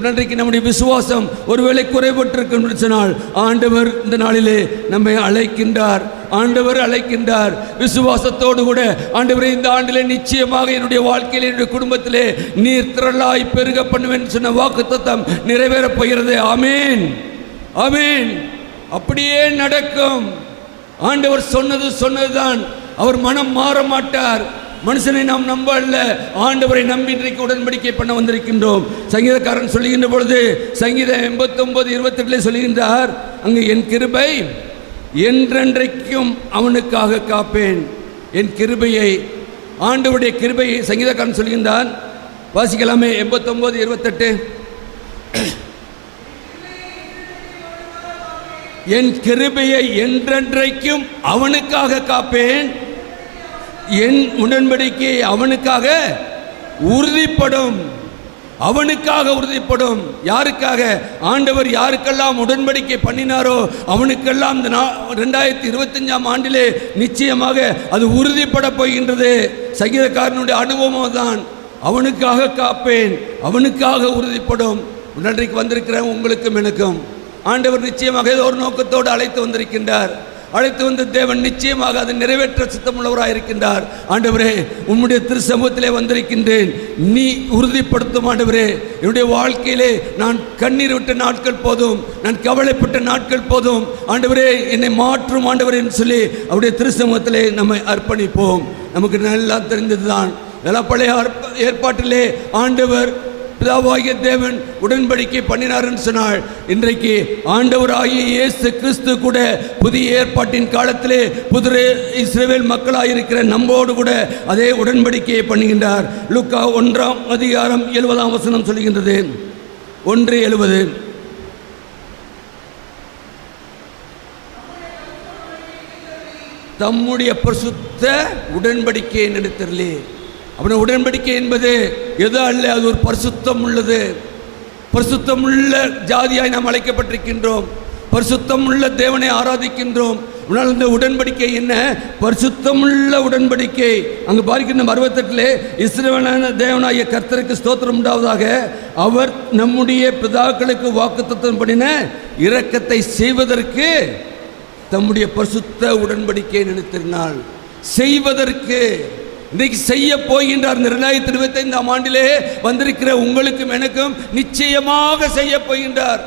அன்றைக்கு நம்முடைய விசுவாசம் ஒருவேளை குறைபட்டிருக்கும் என்று சொன்னால், ஆண்டவர் இந்த நாளிலே நம்மை அழைக்கின்றார். ஆண்டவர் அழைக்கின்றார். விசுவாசத்தோடு கூட, ஆண்டவரே இந்த ஆண்டிலே நிச்சயமாக என்னுடைய வாழ்க்கையிலே, என்னுடைய குடும்பத்திலே நீர் திரளாய் பெருக பண்ணுவேன் சொன்ன வாக்குத்தத்தம் நிறைவேறப் போகிறது. ஆமேன், ஆமேன். அப்படியே நடக்கும். ஆண்டவர் சொன்னதுதான். அவர் மனம் மாற மாட்டார். மனுஷனை நாம் நம்ப அல்ல, ஆண்டவரை நம்பி இன்றைக்கு உடன்படிக்கை பண்ண வந்திருக்கின்றோம். சங்கீதக்காரன் சொல்லுகின்ற பொழுது சங்கீதம் 89:28 சொல்லுகின்றார், அங்கு என் கிருபை என்றென்றைக்கும் அவனுக்காக காப்பேன். என் கிருபையை, ஆண்டவருடைய கிருபையை சங்கீதக்காரன் சொல்லுகின்றான். வாசிக்கலாமே 89:28. என் கிருபையை என்றென்றைக்கும் அவனுக்காக காப்பேன், என் உடன்படிக்கை அவனுக்காக உறுதிப்படும். அவனுக்காக உறுதிப்படும். யாருக்காக? ஆண்டவர் யாருக்கெல்லாம் உடன்படிக்கை பண்ணினாரோ அவனுக்கெல்லாம் இந்த 2025ஆம் ஆண்டிலே நிச்சயமாக அது உறுதிப்பட போகின்றது. சங்கீதக்காரனுடைய அனுபவம் தான், அவனுக்காக காப்பேன், அவனுக்காக உறுதிப்படும். நன்றிக்கு வந்திருக்கிற உங்களுக்கும் எனக்கும் ஆண்டவர் நிச்சயமாக ஏதோ ஒரு நோக்கத்தோடு அழைத்து வந்திருக்கின்றார். அழைத்து வந்த தேவன் நிச்சயமாக அதை நிறைவேற்ற சித்தமுள்ளவராக இருக்கின்றார். ஆண்டவரே, உம்முடைய திரு சமூகத்திலே வந்திருக்கின்றேன், நீ உறுதிப்படுத்தும். ஆண்டவரே, என்னுடைய வாழ்க்கையிலே நான் கண்ணீர் விட்ட நாட்கள் போதும், நான் கவலைப்பட்ட நாட்கள் போதும். ஆண்டவரே, என்னை மாற்றும் ஆண்டவரே என்று சொல்லி அவருடைய திரு சமூகத்திலே நம்மை அர்ப்பணிப்போம். நமக்கு நல்லா தெரிந்ததுதான், இதெல்லாம் பழைய ஏற்பாட்டிலே ஆண்டவர் பிதாவாகிய தேவன் உடன்படிக்கை பண்ணினார் என்று சொன்னாள். இன்றைக்கு ஆண்டவராகிய இயேசு கிறிஸ்து கூட புதிய ஏற்பாட்டின் காலத்திலே புதிய இஸ்ரவேல் மக்களாயிருக்கிற நம்மோடு கூட அதே உடன்படிக்கையை பண்ணுகின்றார். லூக்கா 1:70 சொல்லுகின்றது. 1:70. தம்முடைய பரிசுத்த உடன்படிக்கையை நடத்தலே. அவனுடைய உடன்படிக்கை என்பது எது அல்ல, அது ஒரு பரிசுத்தம் உள்ளது. பரிசுத்தம் உள்ள ஜாதியாய் நாம் அழைக்கப்பட்டிருக்கின்றோம். பரிசுத்தம் உள்ள தேவனை ஆராதிக்கின்றோம். ஆனால் இந்த உடன்படிக்கை என்ன? பரிசுத்தமுள்ள உடன்படிக்கை. அங்கு பார்க்கின்ற 68 இஸ்ரவேலான தேவனாகிய கர்த்தருக்கு ஸ்தோத்திரம் உண்டாவதாக, அவர் நம்முடைய பிதாக்களுக்கு வாக்குத்தத்தம் பண்ணின இரக்கத்தை செய்வதற்கு தம்முடைய பரிசுத்த உடன்படிக்கை நினைத்திருந்தால் செய்வதற்கு இன்றைக்கு செய்ய போகின்றார். 2025ஆம் ஆண்டிலே வந்திருக்கிற உங்களுக்கும் எனக்கும் நிச்சயமாக செய்ய போகின்றார்.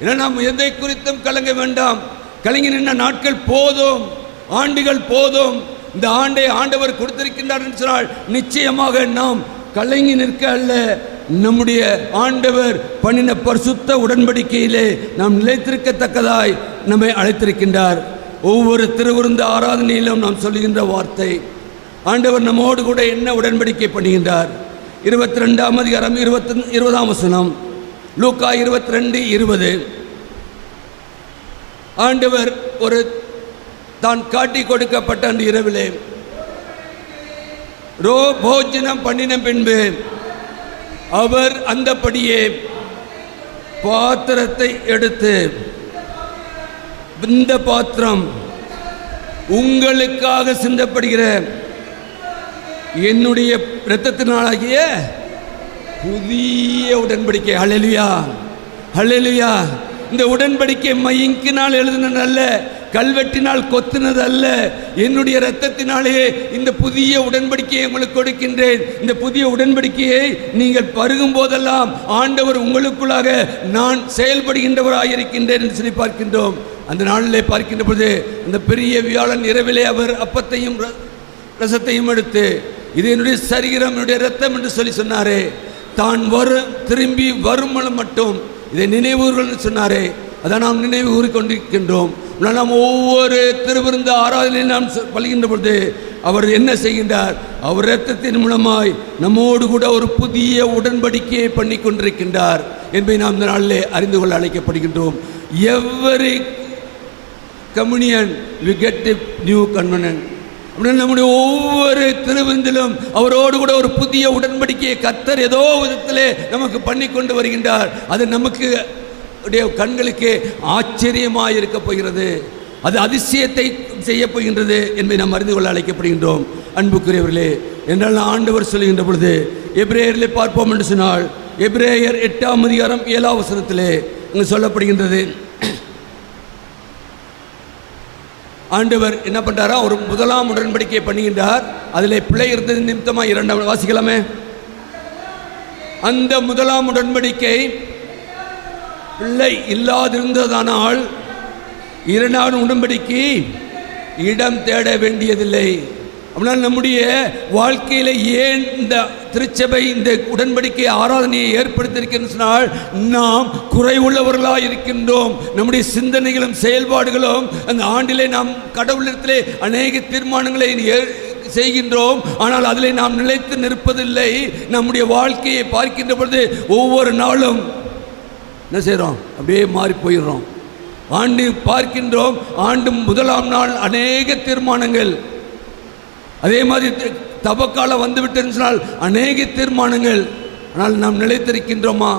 ஏன்னா நாம் எதை குறித்தும் கலங்க வேண்டாம். கலங்கி நின்ற நாட்கள் போதும், ஆண்டுகள் போதும். இந்த ஆண்டை ஆண்டவர் கொடுத்திருக்கின்றார் என்று சொன்னால் நிச்சயமாக நாம் கலங்கி நிற்க அல்ல, நம்முடைய ஆண்டவர் பண்ணின பரிசுத்த உடன்படிக்கையிலே நாம் நிலைத்திருக்கத்தக்கதாய் நம்மை அழைத்திருக்கின்றார். ஒவ்வொரு திருவிருந்து ஆராதனையிலும் நாம் சொல்லுகின்ற வார்த்தை, ஆண்டவர் நம்மோடு கூட என்ன உடன்படிக்கை பண்ணுகின்றார். 22ஆம் அதிகாரம் 20 லூக்கா 22:20. ஆண்டவர் ஒரு தான் காட்டி கொடுக்கப்பட்ட அந்த இரவிலே போஜனம் பண்ணின பின்பு அவர் அந்தபடியே பாத்திரத்தை எடுத்து, இந்த பாத்திரம் உங்களுக்காக சிந்தப்படுகிற என்னுடைய இரத்தத்தினாலாகிய புதிய உடன்படிக்கை. ஹல்லேலூயா, ஹல்லேலூயா. இந்த உடன்படிக்கை மையினால் எழுதினது அல்ல, கல்வெட்டினால் கொத்தினது அல்ல. என்னுடைய இரத்தத்தினாலே இந்த புதிய உடன்படிக்கையை உங்களுக்கு கொடுக்கின்றேன். இந்த புதிய உடன்படிக்கையை நீங்கள் பருகும் போதெல்லாம் ஆண்டவர் உங்களுக்குள்ளாக நான் செயல்படுகின்றவராக இருக்கின்றேன் என்று சொல்லி பார்க்கின்றோம். அந்த நாளிலே பார்க்கின்ற பொழுது அந்த பெரிய வியாழன் இரவிலே அவர் அப்பத்தையும் ரசத்தையும் எடுத்து, இது என்னுடைய சரீரம், என்னுடைய இரத்தம் என்று சொல்லி சொன்னாரே. தான் திரும்பி வரும் மட்டும் இதை நினைவுகள் சொன்னாரே, அதை நாம் நினைவு கூறிக்கொண்டிருக்கின்றோம். நாம் ஒவ்வொரு திருவிருந்து ஆராதனையில் நாம் பழகின்ற பொழுது அவர் என்ன செய்கின்றார்? அவர் இரத்தத்தின் மூலமாய் நம்மோடு கூட ஒரு புதிய உடன்படிக்கையை பண்ணி கொண்டிருக்கின்றார் என்பதை நாம் இந்த நாளிலே அறிந்து கொள்ள அழைக்கப்படுகின்றோம். Every communion we get a new covenant. அப்படின்னு நம்முடைய ஒவ்வொரு திருவிருந்திலும் அவரோடு கூட ஒரு புதிய உடன்படிக்கையை கர்த்தர் ஏதோ விதத்திலே நமக்கு பண்ணி கொண்டு வருகின்றார். அது நமக்கு கண்களுக்கு ஆச்சரியமாக இருக்க போகிறது, அது அதிசயத்தை செய்ய போகின்றது என்பதை நாம் அறிந்து கொள்ள அழைக்கப்படுகின்றோம். அன்புக்குரியவர்களே, என்றால் ஆண்டவர் சொல்லுகின்ற பொழுது எபிரேயரிலே பார்ப்போம் என்று சொன்னால், எபிரேயர் 8ஆம் அதிகாரம் 7ஆம் வசனத்திலே அங்கு சொல்லப்படுகின்றது, ஆண்டவர் என்ன பண்றாரா? ஒரு முதலாம் உடன்படிக்கையை பண்ணுகின்றார். அதிலே பிழை இருந்தது நிமித்தமாக 2ஆம் வாசிக்கலாமே. அந்த முதலாம் உடன்படிக்கை பிள்ளை அப்படின்னா நம்முடைய வாழ்க்கையில் ஏன் இந்த திருச்சபை இந்த உடன்படிக்கை ஆராதனையை ஏற்படுத்தியிருக்கிறேன்னு சொன்னால், நாம் குறைவுள்ளவர்களாக இருக்கின்றோம். நம்முடைய சிந்தனைகளும் செயல்பாடுகளும் அந்த ஆண்டிலே நாம் கடவுளிடத்திலே அநேக தீர்மானங்களை செய்கின்றோம். ஆனால் அதில் நாம் நிலைத்து நிற்பதில்லை. நம்முடைய வாழ்க்கையை பார்க்கின்ற பொழுது ஒவ்வொரு நாளும் என்ன செய்கிறோம்? அப்படியே மாறி போயிடுறோம். ஆண்டு பார்க்கின்றோம், ஆண்டு முதலாம் நாள் அநேக தீர்மானங்கள், அதே மாதிரி தபக்கால வந்துவிட்டேன்னு சொன்னால் அநேக தீர்மானங்கள். ஆனால் நாம் நிலைத்திருக்கின்றோமா?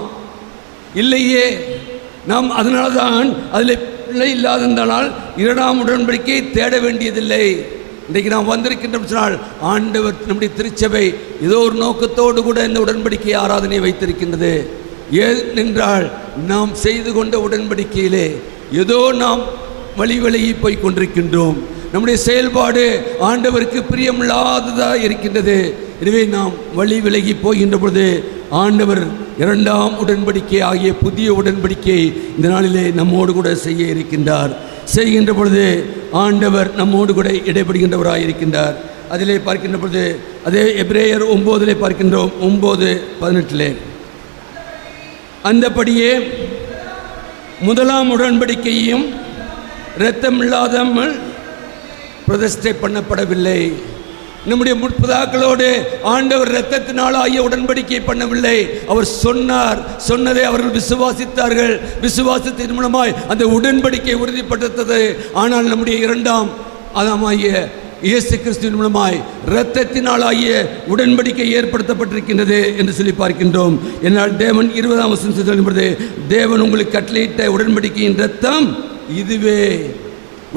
இல்லையே. நாம் அதனால தான் அதில் பிள்ளை இல்லாததால் 2ஆம் உடன்படிக்கையை தேட வேண்டியதில்லை. இன்றைக்கு நாம் வந்திருக்கின்றோம் சொன்னால் ஆண்டவர் நம்முடைய திருச்சபை ஏதோ ஒரு நோக்கத்தோடு கூட இந்த உடன்படிக்கை ஆராதனை வைத்திருக்கின்றது. ஏனென்றால் நாம் செய்து கொண்ட உடன்படிக்கையிலே ஏதோ நாம் வழி விலகி போய் கொண்டிருக்கின்றோம். நம்முடைய செயல்பாடு ஆண்டவருக்கு பிரியமில்லாததாக இருக்கின்றது. எனவே நாம் வழி விலகி போகின்ற பொழுது ஆண்டவர் 2ஆம் உடன்படிக்கை ஆகிய புதிய உடன்படிக்கை இந்த நாளிலே நம்மோடு கூட செய்ய இருக்கின்றார். செய்கின்ற பொழுது ஆண்டவர் நம்மோடு கூட இடைபடுகின்றவராக இருக்கின்றார். அதிலே பார்க்கின்ற பொழுது அதே எபிரேயர் 9 பார்க்கின்றோம். 9:18 அந்தபடியே முதலாம் உடன்படிக்கையும் இரத்தமில்லாதமல் பிரதிஷ்டை பண்ணப்படவில்லை. நம்முடைய முற்பிதாக்களோடு ஆண்டவர் இரத்தத்தினால் ஆகிய உடன்படிக்கை பண்ணவில்லை. அவர் சொன்னதை அவர்கள் விசுவாசித்தார்கள். விசுவாசத்தின் மூலமாய் அந்த உடன்படிக்கை உறுதிப்படுத்தது. ஆனால் நம்முடைய 2ஆம் ஆதாமாகிய இயேசு கிறிஸ்துவின் மூலமாய் இரத்தத்தினால் ஆகிய உடன்படிக்கை ஏற்படுத்தப்பட்டிருக்கின்றது என்று சொல்லி பார்க்கின்றோம். என்னால் தேவன் 20ஆம் வசனம் சொல்லும்போது, தேவன் உங்களுக்கு கட்டளையிட்ட உடன்படிக்கையின் இரத்தம் இதுவே,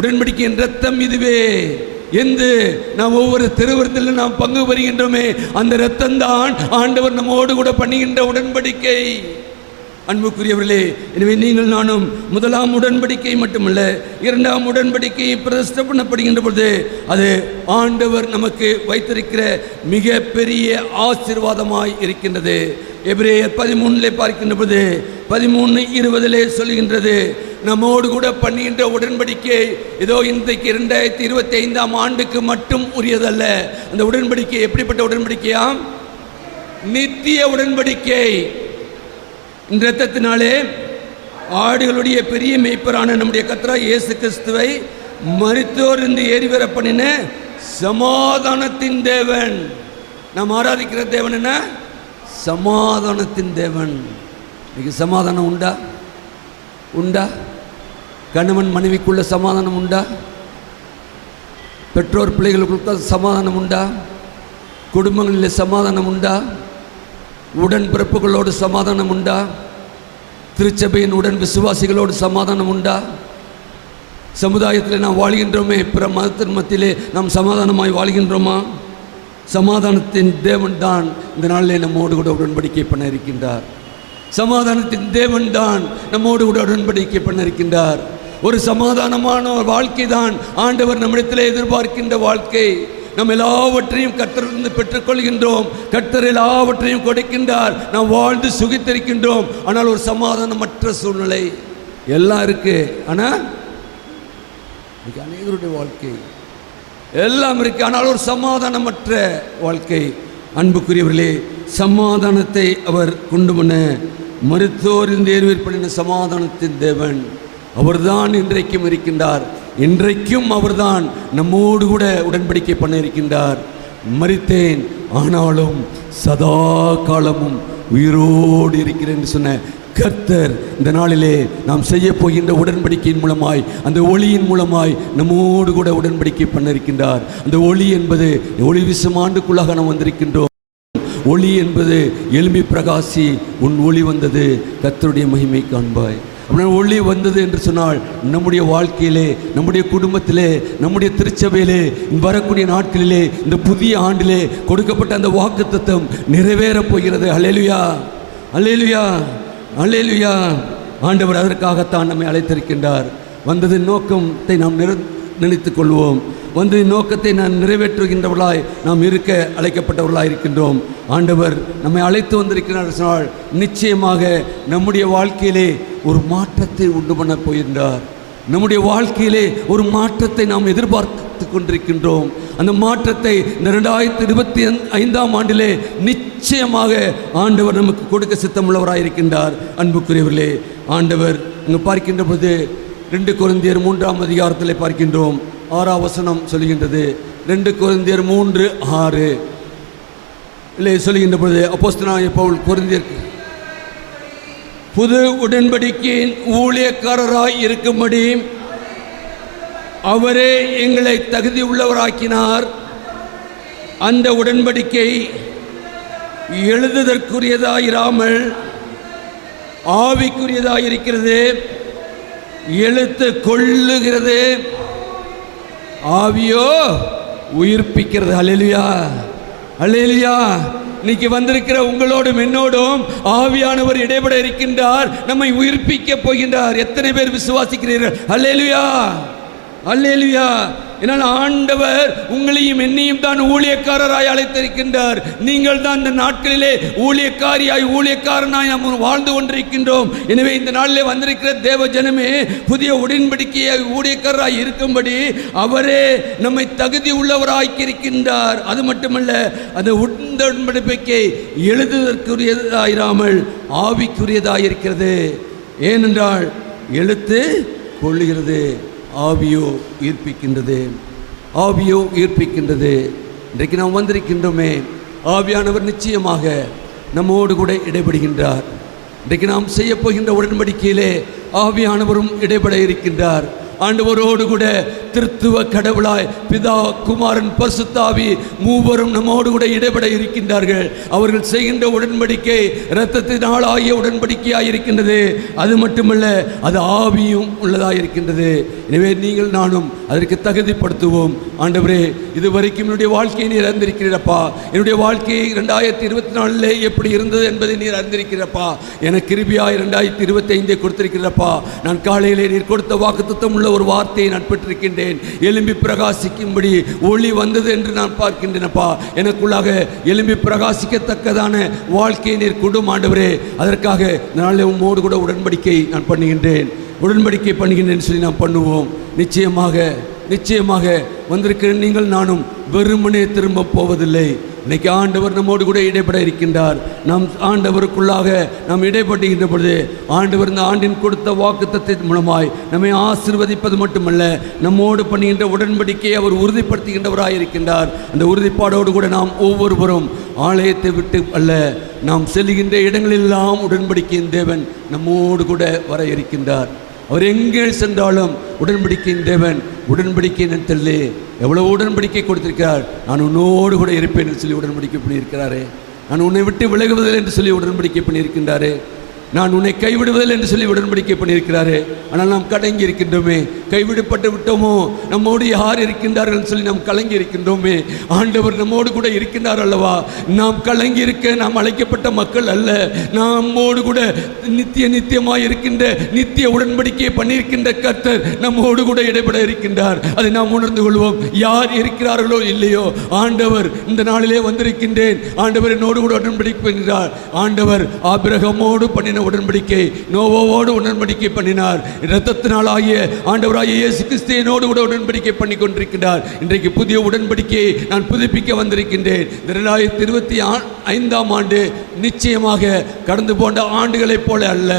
உடன்படிக்கையின் இரத்தம் இதுவே என்று நாம் ஒவ்வொரு திருவிருந்திலும் நாம் பங்கு பெறுகின்றோமே, அந்த இரத்தம் தான் ஆண்டவர் நம்மோடு கூட பண்ணுகின்ற உடன்படிக்கை. அன்புக்குரியவர்களே, எனவே நீங்கள் நானும் முதலாம் உடன்படிக்கை மட்டுமல்ல 2ஆம் உடன்படிக்கையை பிரதிஷ்டை பண்ணப்படுகின்ற பொழுது அது ஆண்டவர் நமக்கு வைத்திருக்கிற மிக பெரிய ஆசீர்வாதமாய் இருக்கின்றது. எபிரேயர் 13 பார்க்கின்ற பொழுது 13:20 சொல்கின்றது, நம்மோடு கூட பண்ணுகின்ற உடன்படிக்கை ஏதோ இன்றைக்கு 2025ஆம் ஆண்டுக்கு மட்டும் உரியதல்ல. அந்த உடன்படிக்கை எப்படிப்பட்ட உடன்படிக்கையாம்? நித்திய உடன்படிக்கை. இந்த இரத்தத்தினாலே ஆடுகளுடைய பெரிய மேய்ப்பரான நம்முடைய கர்த்தராகிய இயேசு கிறிஸ்துவை மரித்தோர் என்று ஏறிவர பண்ணின சமாதானத்தின் தேவன். நாம் ஆராதிக்கிற தேவன் என்ன? சமாதானத்தின் தேவன். இன்னைக்கு சமாதானம் உண்டா? உண்டா? கணவன் மனைவிக்குள்ள சமாதானம் உண்டா? பெற்றோர் பிள்ளைகளுக்குள்ள சமாதானம் உண்டா? குடும்பங்களில் சமாதானம் உண்டா? உடன்பிறப்புகளோடு சமாதானம் உண்டா? திருச்சபையின் உடன் விசுவாசிகளோடு சமாதானம் உண்டா? சமுதாயத்தில் நாம் வாழ்கின்றோமே, பிற மதத்தின் மத்தியிலே நாம் சமாதானமாய் வாழ்கின்றோமா? சமாதானத்தின் தேவன் தான் இந்த நாளிலே நம்மோடு கூட உடன்படிக்கை பண்ண இருக்கின்றார். சமாதானத்தின் தேவன் தான் நம்மோடு கூட உடன்படிக்கை பண்ண இருக்கின்றார். ஒரு சமாதானமான வாழ்க்கை தான் ஆண்டவர் நம்மிடத்திலே எதிர்பார்க்கின்ற வாழ்க்கை. நாம் எல்லாவற்றையும் கர்த்தரிலிருந்து பெற்றுக்கொள்கின்றோம். கர்த்தர் எல்லாவற்றையும் கொடுக்கின்றார். நாம் வாழ்ந்து சுகித்திருக்கின்றோம். ஆனால் ஒரு சமாதானமற்ற சூழ்நிலை எல்லாம் இருக்கு. ஆனால் அநேகருடைய வாழ்க்கை எல்லாம் இருக்கு, ஆனால் ஒரு சமாதானமற்ற வாழ்க்கை. அன்புக்குரியவர்களே, சமாதானத்தை அவர் கொண்டு வந்த மருத்துவர் இந்த ஏற்படின சமாதானத்தின் தேவன் அவர்தான் இன்றைக்கும் இருக்கின்றார். இன்றைக்கும் அவர்தான் நம்மோடு கூட உடன்படிக்கை பண்ண இருக்கின்றார். மரித்தேன் ஆனாலும் சதா காலமும் உயிரோடு இருக்கிறேன் என்று சொன்ன கர்த்தர் இந்த நாளிலே நாம் செய்ய போகின்ற உடன்படிக்கையின் மூலமாய், அந்த ஒளியின் மூலமாய் நம்மோடு கூட உடன்படிக்கை பண்ண இருக்கின்றார். அந்த ஒளி என்பது ஒளி வீசும் ஆண்டுக்குள்ளாக நாம் வந்திருக்கின்றோம். ஒளி என்பது எலும்பி பிரகாசி, உன் ஒளி வந்தது கர்த்தருடைய மகிமை காண்பாய். அப்படின்னா ஒளி வந்தது என்று சொன்னால் நம்முடைய வாழ்க்கையிலே, நம்முடைய குடும்பத்திலே, நம்முடைய திருச்சபையிலே வரக்கூடிய நாட்களிலே, இந்த புதிய ஆண்டிலே கொடுக்கப்பட்ட அந்த வாக்குத்தத்தம் நிறைவேறப் போகிறது. அல்லேலூயா, அல்லேலூயா, அல்லேலூயா. ஆண்டவர் அதற்காகத்தான் நம்மை அழைத்திருக்கின்றார். வந்ததின் நோக்கத்தை நாம் நினைத்துக் கொள்வோம். வந்து நோக்கத்தை நான் நிறைவேற்றுகின்றவர்களாய் நாம் இருக்க அழைக்கப்பட்டவர்களாக இருக்கின்றோம். ஆண்டவர் நம்மை அழைத்து வந்திருக்கிறார் சொன்னால் நிச்சயமாக நம்முடைய வாழ்க்கையிலே ஒரு மாற்றத்தை உண்டு பண்ண போகின்றார். நம்முடைய வாழ்க்கையிலே ஒரு மாற்றத்தை நாம் எதிர்பார்க்க பார்த்து கொண்டிருக்கின்றோம். அந்த மாற்றத்தை இந்த 2025ஆம் ஆண்டிலே நிச்சயமாக ஆண்டவர் நமக்கு கொடுக்க சித்தமுள்ளவராயிருக்கின்றார். அன்புக்குரியவர்களே, ஆண்டவர் இங்கு பார்க்கின்ற பொழுது 2 கொரிந்தியர் 3ஆம் அதிகாரத்தில் பார்க்கின்றோம். 6ஆம் வசனம் சொல்கின்றது. 2 கொரிந்தியர் 3:6 இல்லை சொல்கின்ற பொழுது அப்போஸ்தலனாகிய பவுல் கொரிந்தியர் புது உடன்படிக்கையின் ஊழியக்காரராய் இருக்கும்படி அவரே எங்களை தகுதி உள்ளவராக்கினார். அந்த உடன்படிக்கை எழுதுதற்குரியதாயிராமல் ஆவிக்குரியதாயிருக்கிறது. எழுத்து கொள்ளுகிறது, ஆவியோ உயிர்ப்பிக்கிறது. அல்லேலூயா, அல்லேலூயா. இன்னைக்கு வந்திருக்கிற உங்களோடும் என்னோடும் ஆவியானவர் இடைபட இருக்கின்றார், நம்மை உயிர்ப்பிக்க போகின்றார். எத்தனை பேர் விசுவாசிக்கிறீர்கள்? அல்லேலூயா, அல்லேலூயா. என்னால் ஆண்டவர் உங்களையும் என்னையும் தான் ஊழியக்காரராய் அழைத்திருக்கின்றார். நீங்கள் தான் இந்த நாட்களிலே ஊழியக்காரியாய் ஊழியக்காரனாய் நாம் வாழ்ந்து கொண்டிருக்கின்றோம். எனவே இந்த நாளிலே வந்திருக்கிற தேவ ஜனமே, புதிய உடன்படிக்கையை ஊழியக்காரராய் இருக்கும்படி அவரே நம்மை தகுதி உள்ளவராக்கி இருக்கின்றார். அது மட்டுமல்ல, அந்த உடன்படிக்கை எழுதுவதற்குரியதாயிராமல் ஆவிக்குரியதாயிருக்கிறது. ஏனென்றால் எழுத்து கொள்ளுகிறது, ஆவியோ உயிர்ப்பிக்கின்றது, ஆவியோ உயிர்ப்பிக்கின்றது. இன்றைக்கு நாம் வந்திருக்கின்றோமே, ஆவியானவர் நிச்சயமாக நம்மோடு கூட இடைபடுகின்றார். இன்றைக்கு நாம் செய்ய போகின்ற உடன்படிக்கையிலே ஆவியானவரும் இடைபட இருக்கின்றார். ஆண்டவரோடு கூட திருத்துவ கடவுளாய் பிதா, குமாரன், பரிசுத்த ஆவி மூவரும் நம்மோடு கூட இடைபட இருக்கின்றார்கள். அவர்கள் செய்கின்ற உடன்படிக்கை இரத்தத்தினால் ஆகிய உடன்படிக்கையாய் இருக்கின்றது. அது மட்டுமல்ல, அது ஆவியும் உள்ளதாய் இருக்கின்றது. எனவே நீங்கள் நானும் அதற்கு தகுதிப்படுத்துவோம். ஆண்டவரே, இதுவரைக்கும் என்னுடைய வாழ்க்கையை நீர் அறிந்திருக்கிறீரப்பா. என்னுடைய வாழ்க்கையை 2024 எப்படி இருந்தது என்பதை நீர் அறிந்திருக்கிறப்பா. எனக்கு கிருபையாய் 2025 கொடுத்திருக்கிறப்பா. நான் காலையிலே நீர் கொடுத்த வாக்குத்தத்தம் உள்ள ஒரு வார்த்தையை நான் பெற்றிருக்கின்றேன். எழும்பி பிரகாசிக்கும்படி ஒளி வந்தது என்று நான் பார்க்கின்றேனப்பா. எனக்குள்ளாக எழும்பி பிரகாசிக்கத்தக்கதான வாழ்க்கையை நீர் கொடும் ஆண்டவரே. அதற்காக நாளை உம்மோடு கூட உடன்படிக்கை நான் பண்ணுகின்றேன், உடன்படிக்கை பண்ணுகின்றேன் சொல்லி நாம் பண்ணுவோம். நிச்சயமாக நிச்சயமாக வந்திருக்கிற நீங்கள் நானும் வெறுமனே திரும்ப போவதில்லை. இன்னைக்கு ஆண்டவர் நம்மோடு கூட இடைப்பட இருக்கின்றார். நாம் ஆண்டவருக்குள்ளாக நாம் இடைப்பட்டுகின்ற பொழுது ஆண்டவர் இந்த ஆண்டின் கொடுத்த வாக்குத்தத்தத்தின் மூலமாய் நம்மை ஆசீர்வதிப்பது மட்டுமல்ல, நம்மோடு பண்ணுகின்ற உடன்படிக்கையை அவர் உறுதிப்படுத்துகின்றவராய் இருக்கின்றார். அந்த உறுதிப்பாடோடு கூட நாம் ஒவ்வொருவரும் ஆலயத்தை விட்டு அல்ல, நாம் செல்கின்ற இடங்களெல்லாம் உடன்படிக்கையின் தேவன் நம்மோடு கூட வர இருக்கின்றார். அவர் எங்கே சென்றாலும் உடன்படிக்கையின் தேவன் உடன்படிக்கை நேரத்தில் எவ்வளவு உடன்படிக்கை கொடுத்திருக்கிறார். நான் உன்னோடு கூட இருப்பேன் என்று சொல்லி உடன்படிக்கை பண்ணியிருக்கிறாரே. நான் உன்னை விட்டு விலகுவதில்லை என்று சொல்லி உடன்படிக்கை பண்ணியிருக்கின்றாரே. நான் உன்னை கைவிடுவதில்லை என்று சொல்லி உடன்படிக்கை பண்ணியிருக்கிறாரே. ஆனால் நாம் கலங்கி இருக்கின்றோமே, கைவிடப்பட்டு விட்டோமோ, நம்மோடு யார் இருக்கின்றார்கள் சொல்லி நாம் கலங்கி இருக்கின்றோமே. ஆண்டவர் நம்மோடு கூட இருக்கின்றார் அல்லவா. நாம் கலங்கி இருக்க நாம் அழைக்கப்பட்ட மக்கள் அல்ல. நம்மோடு கூட நித்தியமாய் இருக்கின்ற நித்திய உடன்படிக்கையை பண்ணியிருக்கின்ற கர்த்தர் நம்மோடு கூட இடைபட இருக்கின்றார். அதை நாம் உணர்ந்து கொள்வோம். யார் இருக்கிறார்களோ இல்லையோ, ஆண்டவர் இந்த நாளிலே வந்திருக்கின்றேன், ஆண்டவர் என்னோடு கூட உடன்படிக்கை பண்ணுகிறார். ஆண்டவர் ஆபிரகாமோடு பண்ணின உடன்படிக்கை, நோவோடு உடன்படிக்கை பண்ணினார். இரத்தத்தினால் ஆகிய ஆண்டவராகிய இயேசு கிறிஸ்துவோடு கூட உடன்படிக்கை பண்ணி கொண்டிருக்கின்றார். இன்றைக்கு புதிய உடன்படிக்கையை நான் புதுப்பிக்க வந்திருக்கின்றேன். 2025ஆம் ஆண்டு நிச்சயமாக கடந்து போன்ற ஆண்டுகளைப் போல அல்ல.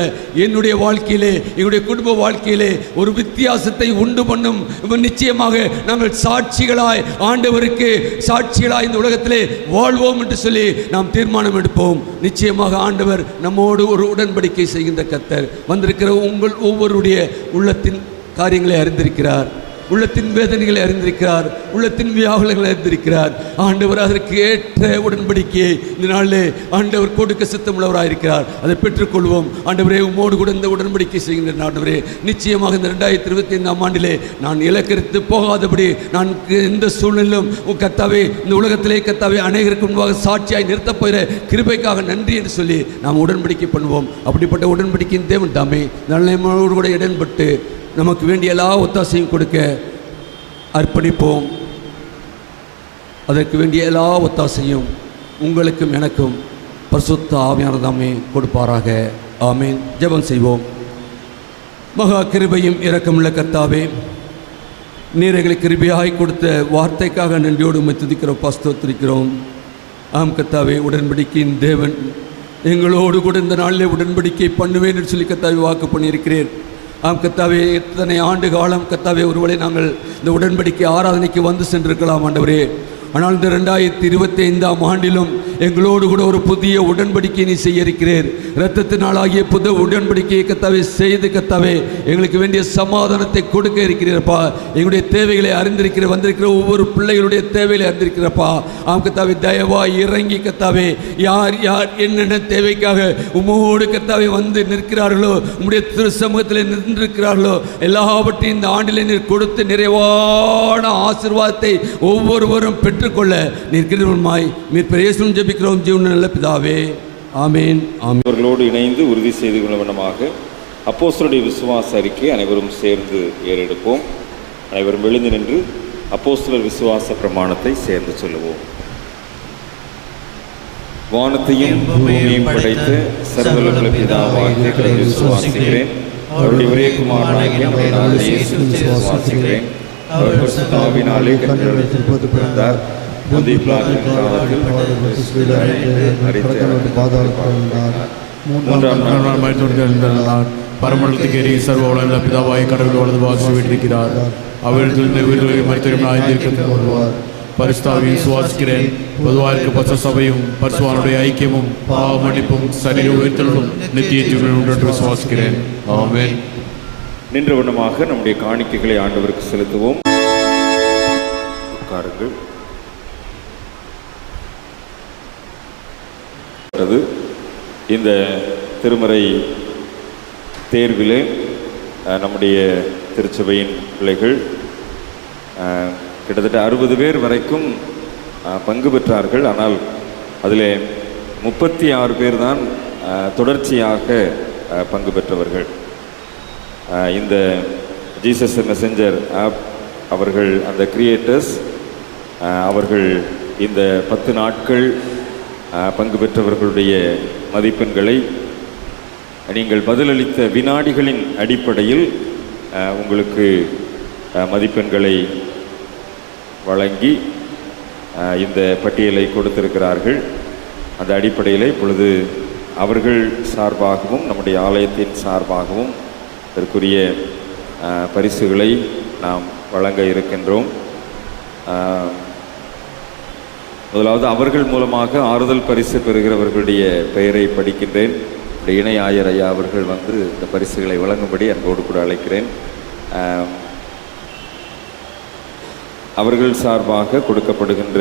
என்னுடைய வாழ்க்கையிலே, என்னுடைய குடும்ப வாழ்க்கையிலே ஒரு வித்தியாசத்தை உண்டு பண்ணும். நிச்சயமாக நாங்கள் சாட்சிகளாய், ஆண்டவருக்கு சாட்சிகளாய் இந்த உலகத்திலே வாழ்வோம் என்று சொல்லி நாம் தீர்மானம் எடுப்போம். நிச்சயமாக ஆண்டவர் நம்மோடு ஒரு உடன்படிக்கை செய்கின்ற கர்த்தர். வந்திருக்கிற உங்கள் ஒவ்வொருடைய உள்ளத்தின் காரியங்களை அறிந்திருக்கிறார், உள்ளத்தின் வேதனைகளை அறிந்திருக்கிறார், உள்ளத்தின் வியாகுலங்களை அறிந்திருக்கிறார். ஆண்டவர் அதற்கு ஏற்ற உடன்படிக்கையை இந்த நாளிலே ஆண்டவர் கொடுக்க சித்தமுள்ளவராக இருக்கிறார். அதை பெற்றுக்கொள்வோம். ஆண்டவரே, உம்மோடு கூட இந்த உடன்படிக்கை செய்கின்ற ஆண்டவரே, நிச்சயமாக இந்த 2025ஆம் ஆண்டிலே நான் இலக்கரித்து போகாதபடி நான் எந்த சூழ்நிலையிலும் கர்த்தாவே, இந்த உலகத்திலே கர்த்தாவே அநேகருக்கு முன்பாக சாட்சியாய் நிறுத்தப் போகிற கிருபைக்காக நன்றி என்று சொல்லி நாம் உடன்படிக்கை பண்ணுவோம். அப்படிப்பட்ட உடன்படிக்கையின் தேவன் தாமே நல்லோடு கூட இடன்பட்டு நமக்கு வேண்டிய எல்லா ஒத்தாசையும் கொடுக்க அர்ப்பணிப்போம். அதற்கு வேண்டிய எல்லா ஒத்தாசையும் உங்களுக்கும் எனக்கும் பரிசுத்த ஆவியானவர் தாமே கொடுப்பாராக. ஆமீன். ஜெபம் செய்வோம். மகா கிருபையும் இரக்கமுள்ள கர்த்தாவே, நீர் எங்களுக்கு கிருபையாய் கொடுத்த வார்த்தைக்காக நன்றியோடு உம்மை துதிக்கிறோம், ஸ்தோத்திரிக்கிறோம். ஆம் கர்த்தாவே, உடன்படிக்கையின் தேவன் எங்களோடு கூட இந்த நாளிலே உடன்படிக்கை பண்ணுவேன் என்று சொல்லி கர்த்தாவே வாக்கு பண்ணியிருக்கிறீர். ஆம் கர்த்தாவே, எத்தனை ஆண்டு காலம் கர்த்தாவே ஒருவேளை நாங்கள் இந்த உடன்படிக்கை ஆராதனைக்கு வந்து சென்றிருக்கலாம் ஆண்டவரே. ஆனால் இந்த 2025ஆம் ஆண்டிலும் எங்களோடு கூட ஒரு புதிய உடன்படிக்கை நீ செய்ய இருக்கிறீர். இரத்தத்தினாலாகிய புது உடன்படிக்கையை கர்த்தாவே செய்து கர்த்தாவே எங்களுக்கு வேண்டிய சமாதானத்தை கொடுக்க இருக்கிறீரப்பா. எங்களுடைய தேவைகளை அறிந்திருக்கிற வந்திருக்கிற ஒவ்வொரு பிள்ளைகளுடைய தேவைகளை அறிந்திருக்கிறப்பா. ஆம் கர்த்தாவே, தயவாய் இறங்கி கர்த்தாவே யார் யார் என்னென்ன தேவைக்காக உம்மோடு கர்த்தாவே வந்து நிற்கிறார்களோ, உம்முடைய திரு சமூகத்தில் நின்றிருக்கிறார்களோ, எல்லாவற்றையும் இந்த ஆண்டிலே நீர் கொடுத்து நிறைவான ஆசீர்வாதத்தை ஒவ்வொருவரும் பெற்றுக்கொள்ள நீர் கிருபையாய் நீர் பிரேசம் ஜெபிக்கிறோம் ஜீவனுள்ள நல்ல பிதாவே. ஆமேன். ஆமேன். அவர்களோடு இணைந்து உறுதி செய்து கொள்ள வேண்டுமாக அப்போஸ்தலருடைய விசுவாச அறிக்கை அனைவரும் சேர்ந்து ஏறெடுப்போம். அனைவரும் எழுந்து நின்று அப்போஸ்தலர் விசுவாச பிரமாணத்தை சேர்ந்து சொல்லுவோம். வானத்தையும் பூமியையும் படைத்து சர்வலோக பிதாவாகிய கடவுளை விசுவாசிக்கிறேன். அவருடைய ஒரே குமாரனாகிய நம்முடைய ஆண்டவர் இயேசு கிறிஸ்துவை விசுவாசிக்கிறேன். அவர் பரிசுத்த ஆவியினாலே கன்னியாகுமரியில் பிறந்தார். முந்தைய பிலாத்தின் காலத்தில் மூன்றாம் நாள் பரமண்டலத்துக்கு ஏறி சர்வ வளர்ந்த பிதாவாய் கடவுள் வலது வாசி விட்டிருக்கிறார். அவரிடத்திலிருந்து உயிர்களை மருத்துவம் ஆய்ந்திருக்க வருவார். பரிசுத்தாவியை விசுவாசிக்கிறேன். பொதுவாக பச்ச சபையும் பரிசுத்தவானுடைய ஐக்கியமும் பாவ மன்னிப்பும் சரீர உயிர்த்தலும் நித்திய ஜீவனும் உண்டு என்று விசுவாசிக்கிறேன். ஆமென். நின்ற வண்ணமாக நம்முடைய காணிக்கைகளை ஆண்டவருக்கு செலுத்துவோம். உட்காருங்கள். இந்த திருமறை தேர்விலே நம்முடைய திருச்சபையின் பிள்ளைகள் கிட்டத்தட்ட 60 பேர் வரைக்கும் பங்கு பெற்றார்கள். ஆனால் அதில் 36 பேர் தான் தொடர்ச்சியாக பங்கு பெற்றவர்கள். இந்த ஜீசஸ் மெசஞ்சர் ஆப் அவர்கள் அந்த கிரியேட்டர்ஸ் அவர்கள் இந்த 10 நாட்கள் பங்கு பெற்றவர்களுடைய மதிப்பெண்களை நீங்கள் பதிலளித்த வினாடிகளின் அடிப்படையில் உங்களுக்கு மதிப்பெண்களை வழங்கி இந்த பட்டியலை கொடுத்திருக்கிறார்கள். அந்த அடிப்படையில் இப்பொழுது அவர்கள் சார்பாகவும் நம்முடைய ஆலயத்தின் சார்பாகவும் இதற்குரிய பரிசுகளை நாம் வழங்க இருக்கின்றோம். முதலாவது அவர்கள் மூலமாக ஆறுதல் பரிசு பெறுகிறவர்களுடைய பெயரை படிக்கின்றேன். இணை ஆயர் ஐயா அவர்கள் வந்து இந்த பரிசுகளை வழங்கும்படி அன்போடு கூட அழைக்கிறேன். அவர்கள் சார்பாக கொடுக்கப்படுகின்ற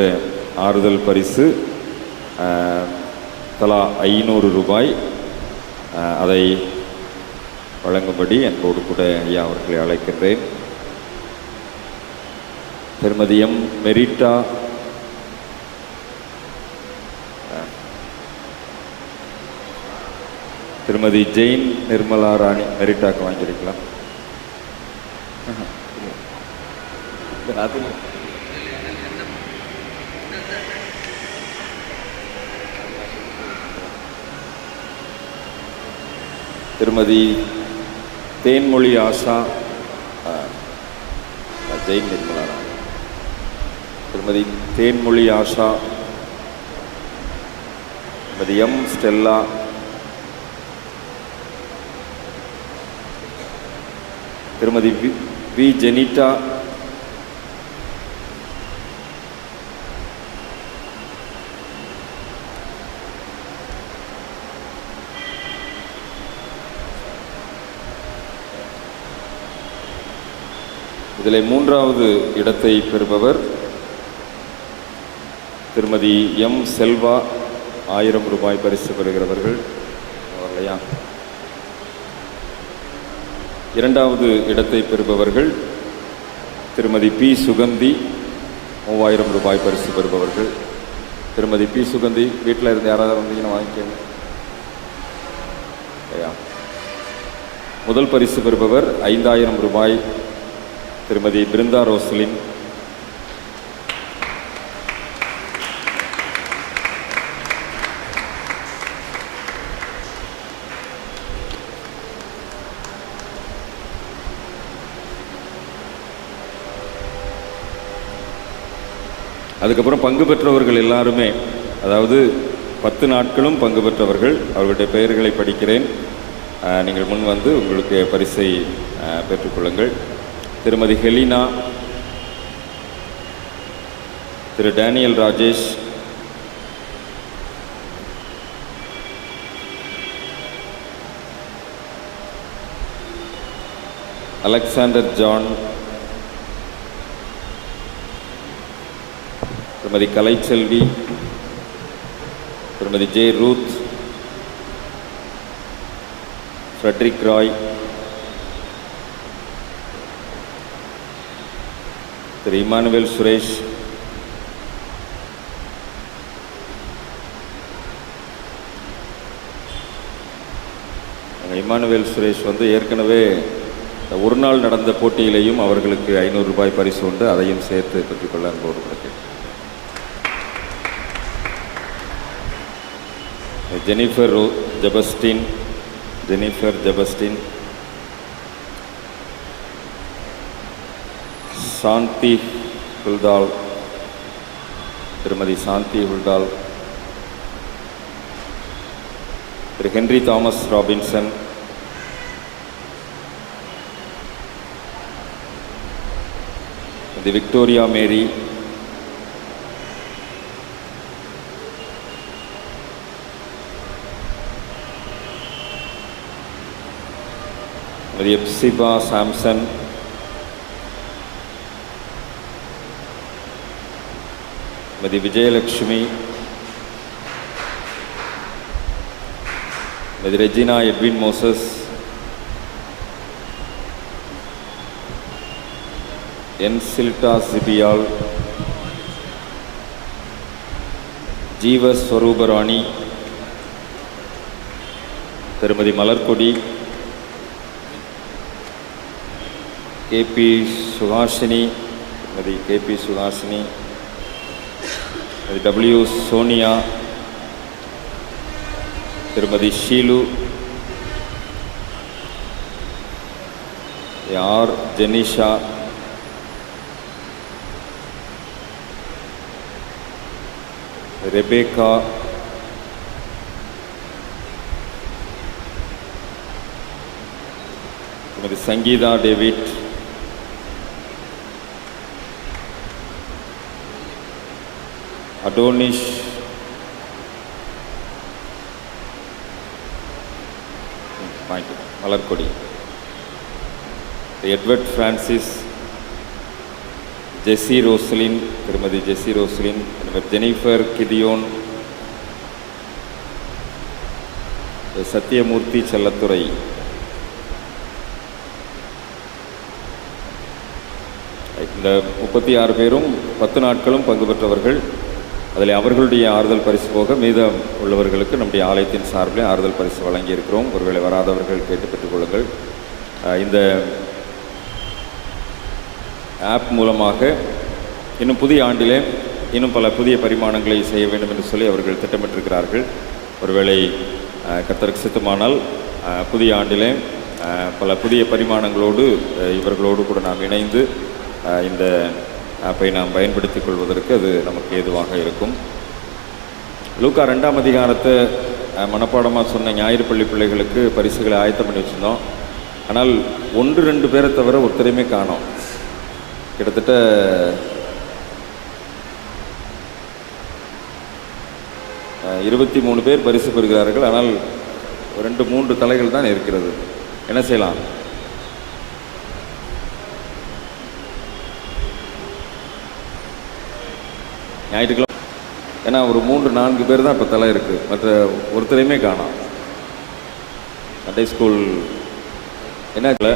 ஆறுதல் பரிசு தலா 500 ரூபாய். அதை வழங்கும்படி அன்போடு கூட ஐயா அவர்களை அழைக்கின்றேன். திருமதி எம் மெரிட்டா, திருமதி ஜெயின் நிர்மலா ராணி மெரிட்டாக்கு வாங்கியிருக்கலாம். திருமதி தேன்மொழி ஆஷா, ஜெயின் நிர்மலா ராணி, திருமதி தேன்மொழி ஆஷா, திருமதி எம் ஸ்டெல்லா, திருமதி வி ஜெனிட்டா, இதில் 3வது இடத்தை பெறுபவர் திருமதி எம் செல்வா, 1000 ரூபாய் பரிசு பெறுகிறவர்கள் இல்லையா. 2வது இடத்தை பெறுபவர்கள் திருமதி பி சுகந்தி, 3000 ரூபாய் பரிசு பெறுபவர்கள். திருமதி பி சுகந்தி, வீட்டில் இருந்து யாராவது வந்தீங்கன்னா வாங்கிக்கோங்க இல்லையா. முதல் பரிசு பெறுபவர் 5000 ரூபாய் திருமதி பிருந்தா ரோஸ்லின். அதுக்கப்புறம் பங்கு பெற்றவர்கள் எல்லாருமே, அதாவது 10 நாட்களும் பங்கு பெற்றவர்கள், அவர்களுடைய பெயர்களை படிக்கிறேன். நீங்கள் முன் வந்து உங்களுக்கு பரிசை பெற்றுக்கொள்ளுங்கள். திருமதி ஹெலினா, திரு டேனியல் ராஜேஷ், அலெக்சாண்டர் ஜான், திருமதி கலைச்செல்வி, திருமதி ஜே ரூத், ஃப்ரெட்ரிக் ராய், திரு இமானுவேல் சுரேஷ், இமானுவேல் சுரேஷ் வந்து ஏற்கனவே ஒரு நாள் நடந்த போட்டியிலேயும் அவர்களுக்கு 500 ரூபாய் பரிசு உண்டு, அதையும் சேர்த்து பெற்றுக்கொள்ள அன்போடு கொடுக்கிறேன். ஜெனிஃபர் ஜெபஸ்டின், சாந்தி ஹுல்டால், திருமதி சாந்தி ஹுல்டால், திரு ஹென்றி தாமஸ் ராபின்சன், தி விக்டோரியா மேரி, தி எப்சிபா சாம்சன், தி விஜயலட்சுமி, தி ரெஜினா எட்வின் மோசஸ், என்சில்டா சிபியால், ஜீவஸ்வரூபராணி, திருமதி மலர்கொடி, கேபி சுஹாசினி, திருமதி கேபி சுஹாசினி, டபிள்யூ சோனியா, திருமதி ஷீலு, ஆர் ஜெனிஷா, ரெபேக்கா, திருமதி Sangeetha David, Adonish, Malarkodi, Edward Francis, Jessie Roslin, திருமதி Jessie Roslin, Jennifer Gideon, Sathyamoorthy Chellathurai, இந்த 36 பேரும் 10 நாட்களும் பங்கு பெற்றவர்கள். அதில் அவர்களுடைய ஆறுதல் பரிசு போக மீதம் உள்ளவர்களுக்கு நம்முடைய ஆலயத்தின் சார்பில் ஆறுதல் பரிசு வழங்கியிருக்கிறோம். ஒருவேளை வராதவர்கள் கேட்டு பெற்றுக்கொள்ளுங்கள். இந்த ஆப் மூலமாக இன்னும் புதிய ஆண்டிலே இன்னும் பல புதிய பரிமாணங்களை செய்ய வேண்டும் என்று சொல்லி அவர்கள் திட்டமிட்டிருக்கிறார்கள். ஒருவேளை கர்த்தருக்கு சித்தமானால் புதிய ஆண்டிலே பல புதிய பரிமாணங்களோடு இவர்களோடு கூட நாம் இணைந்து இந்த ஆப்பை நாம் பயன்படுத்திக் கொள்வதற்கு அது நமக்கு ஏதுவாக இருக்கும். லூக்கா 2ஆம் அதிகாரத்தை மனப்பாடமாக சொன்ன ஞாயிறு பள்ளி பிள்ளைகளுக்கு பரிசுகளை ஆயத்தம் பண்ணி வச்சுருந்தோம். ஆனால் 1-2 பேரை தவிர ஒருத்தரையுமே காணோம். கிட்டத்தட்ட 23 பேர் பரிசு பெறுகிறார்கள். ஆனால் 2-3 தலைகள் தான் இருக்கிறது. என்ன செய்யலாம்? ஞாயிற்றுக்கிழமை ஏன்னா ஒரு 3-4 பேர் தான் இப்போ தலை இருக்குது. மற்ற ஒருத்தரையுமே காணோம். சண்டே ஸ்கூல் என்ன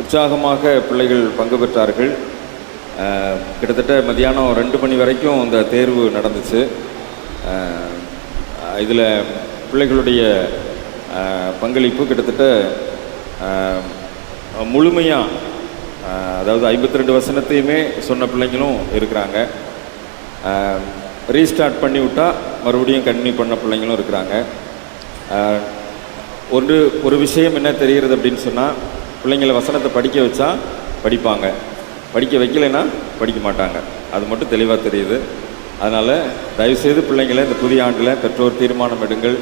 உற்சாகமாக பிள்ளைகள் பங்கு பெற்றார்கள். கிட்டத்தட்ட மதியானம் 2 மணி வரைக்கும் இந்த தேர்வு நடந்துச்சு. இதில் பிள்ளைகளுடைய பங்களிப்பு கிட்டத்தட்ட முழுமையாக, அதாவது 52 வசனத்தையுமே சொன்ன பிள்ளைங்களும் இருக்கிறாங்க. ரீஸ்டார்ட் பண்ணி விட்டால் மறுபடியும் கன்டினியூ பண்ண பிள்ளைங்களும் இருக்கிறாங்க. ஒரு விஷயம் என்ன தெரிகிறது அப்படின்னு சொன்னால், பிள்ளைங்களை வசனத்தை படிக்க வச்சா படிப்பாங்க. படிக்க வைக்கலைன்னா படிக்க மாட்டாங்க, அது மட்டும் தெளிவாக தெரியுது. அதனால் தயவுசெய்து பிள்ளைங்களை இந்த புதிய ஆண்டில் பெற்றோர் தீர்மானம் எடுங்கள்,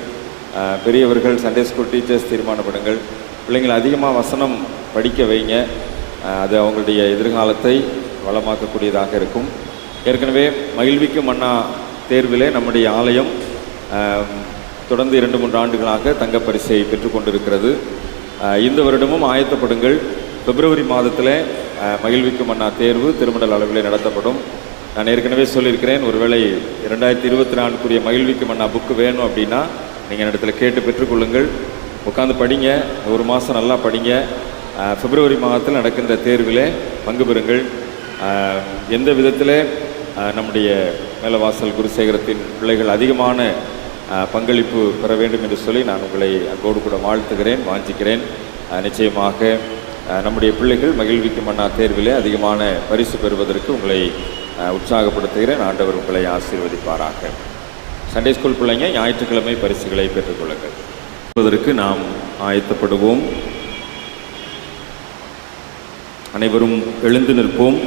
பெரியவர்கள் சண்டே ஸ்கூல் டீச்சர்ஸ் தீர்மானம் எடுங்கள். பிள்ளைங்களை அதிகமாக வசனம் படிக்க வைங்க. அது அவங்களுடைய எதிர்காலத்தை வளமாக்கக்கூடியதாக இருக்கும். ஏற்கனவே மகிழ்விக்கும் மன்னா தேர்விலே நம்முடைய ஆலயம் தொடர்ந்து 2-3 ஆண்டுகளாக தங்கப்பரிசை பெற்றுக்கொண்டிருக்கிறது. இந்த வருடமும் ஆயத்தப்படுங்கள். பிப்ரவரி மாதத்தில் மகிழ்விக்கும் மன்னா தேர்வு திருமண்டல அளவிலே நடத்தப்படும். நான் ஏற்கனவே சொல்லியிருக்கிறேன், ஒருவேளை 2024க்குரிய மகிழ்விக்கும் மன்னா புக்கு வேணும் அப்படின்னா நீங்கள் இடத்துல கேட்டு பெற்றுக்கொள்ளுங்கள். உட்காந்து படிங்க, 1 மாதம் நல்லா படிங்க. பிப்ரவரி மாதத்தில் நடக்கின்ற தேர்வில் பங்கு பெறுங்கள். எந்த விதத்தில் நம்முடைய மேலவாசல் குருசேகரத்தின் பிள்ளைகள் அதிகமான பங்களிப்பு பெற வேண்டும் என்று சொல்லி நான் உங்களை அங்கோடு கூட வாழ்த்துகிறேன், வாஞ்சிக்கிறேன். நிச்சயமாக நம்முடைய பிள்ளைகள் மகிழ்விக்கும் மன்னா தேர்விலே அதிகமான பரிசு பெறுவதற்கு உங்களை உற்சாகப்படுத்துகிறேன். ஆண்டவர் உங்களை ஆசீர்வதிப்பாராக. சண்டே ஸ்கூல் பிள்ளைங்க ஞாயிற்றுக்கிழமை பரிசுகளை பெற்றுக்கொள்ளுங்கள். அதற்கு நாம் ஆயத்தப்படுவோம். அனைவரும் எழுந்து நிற்போம்.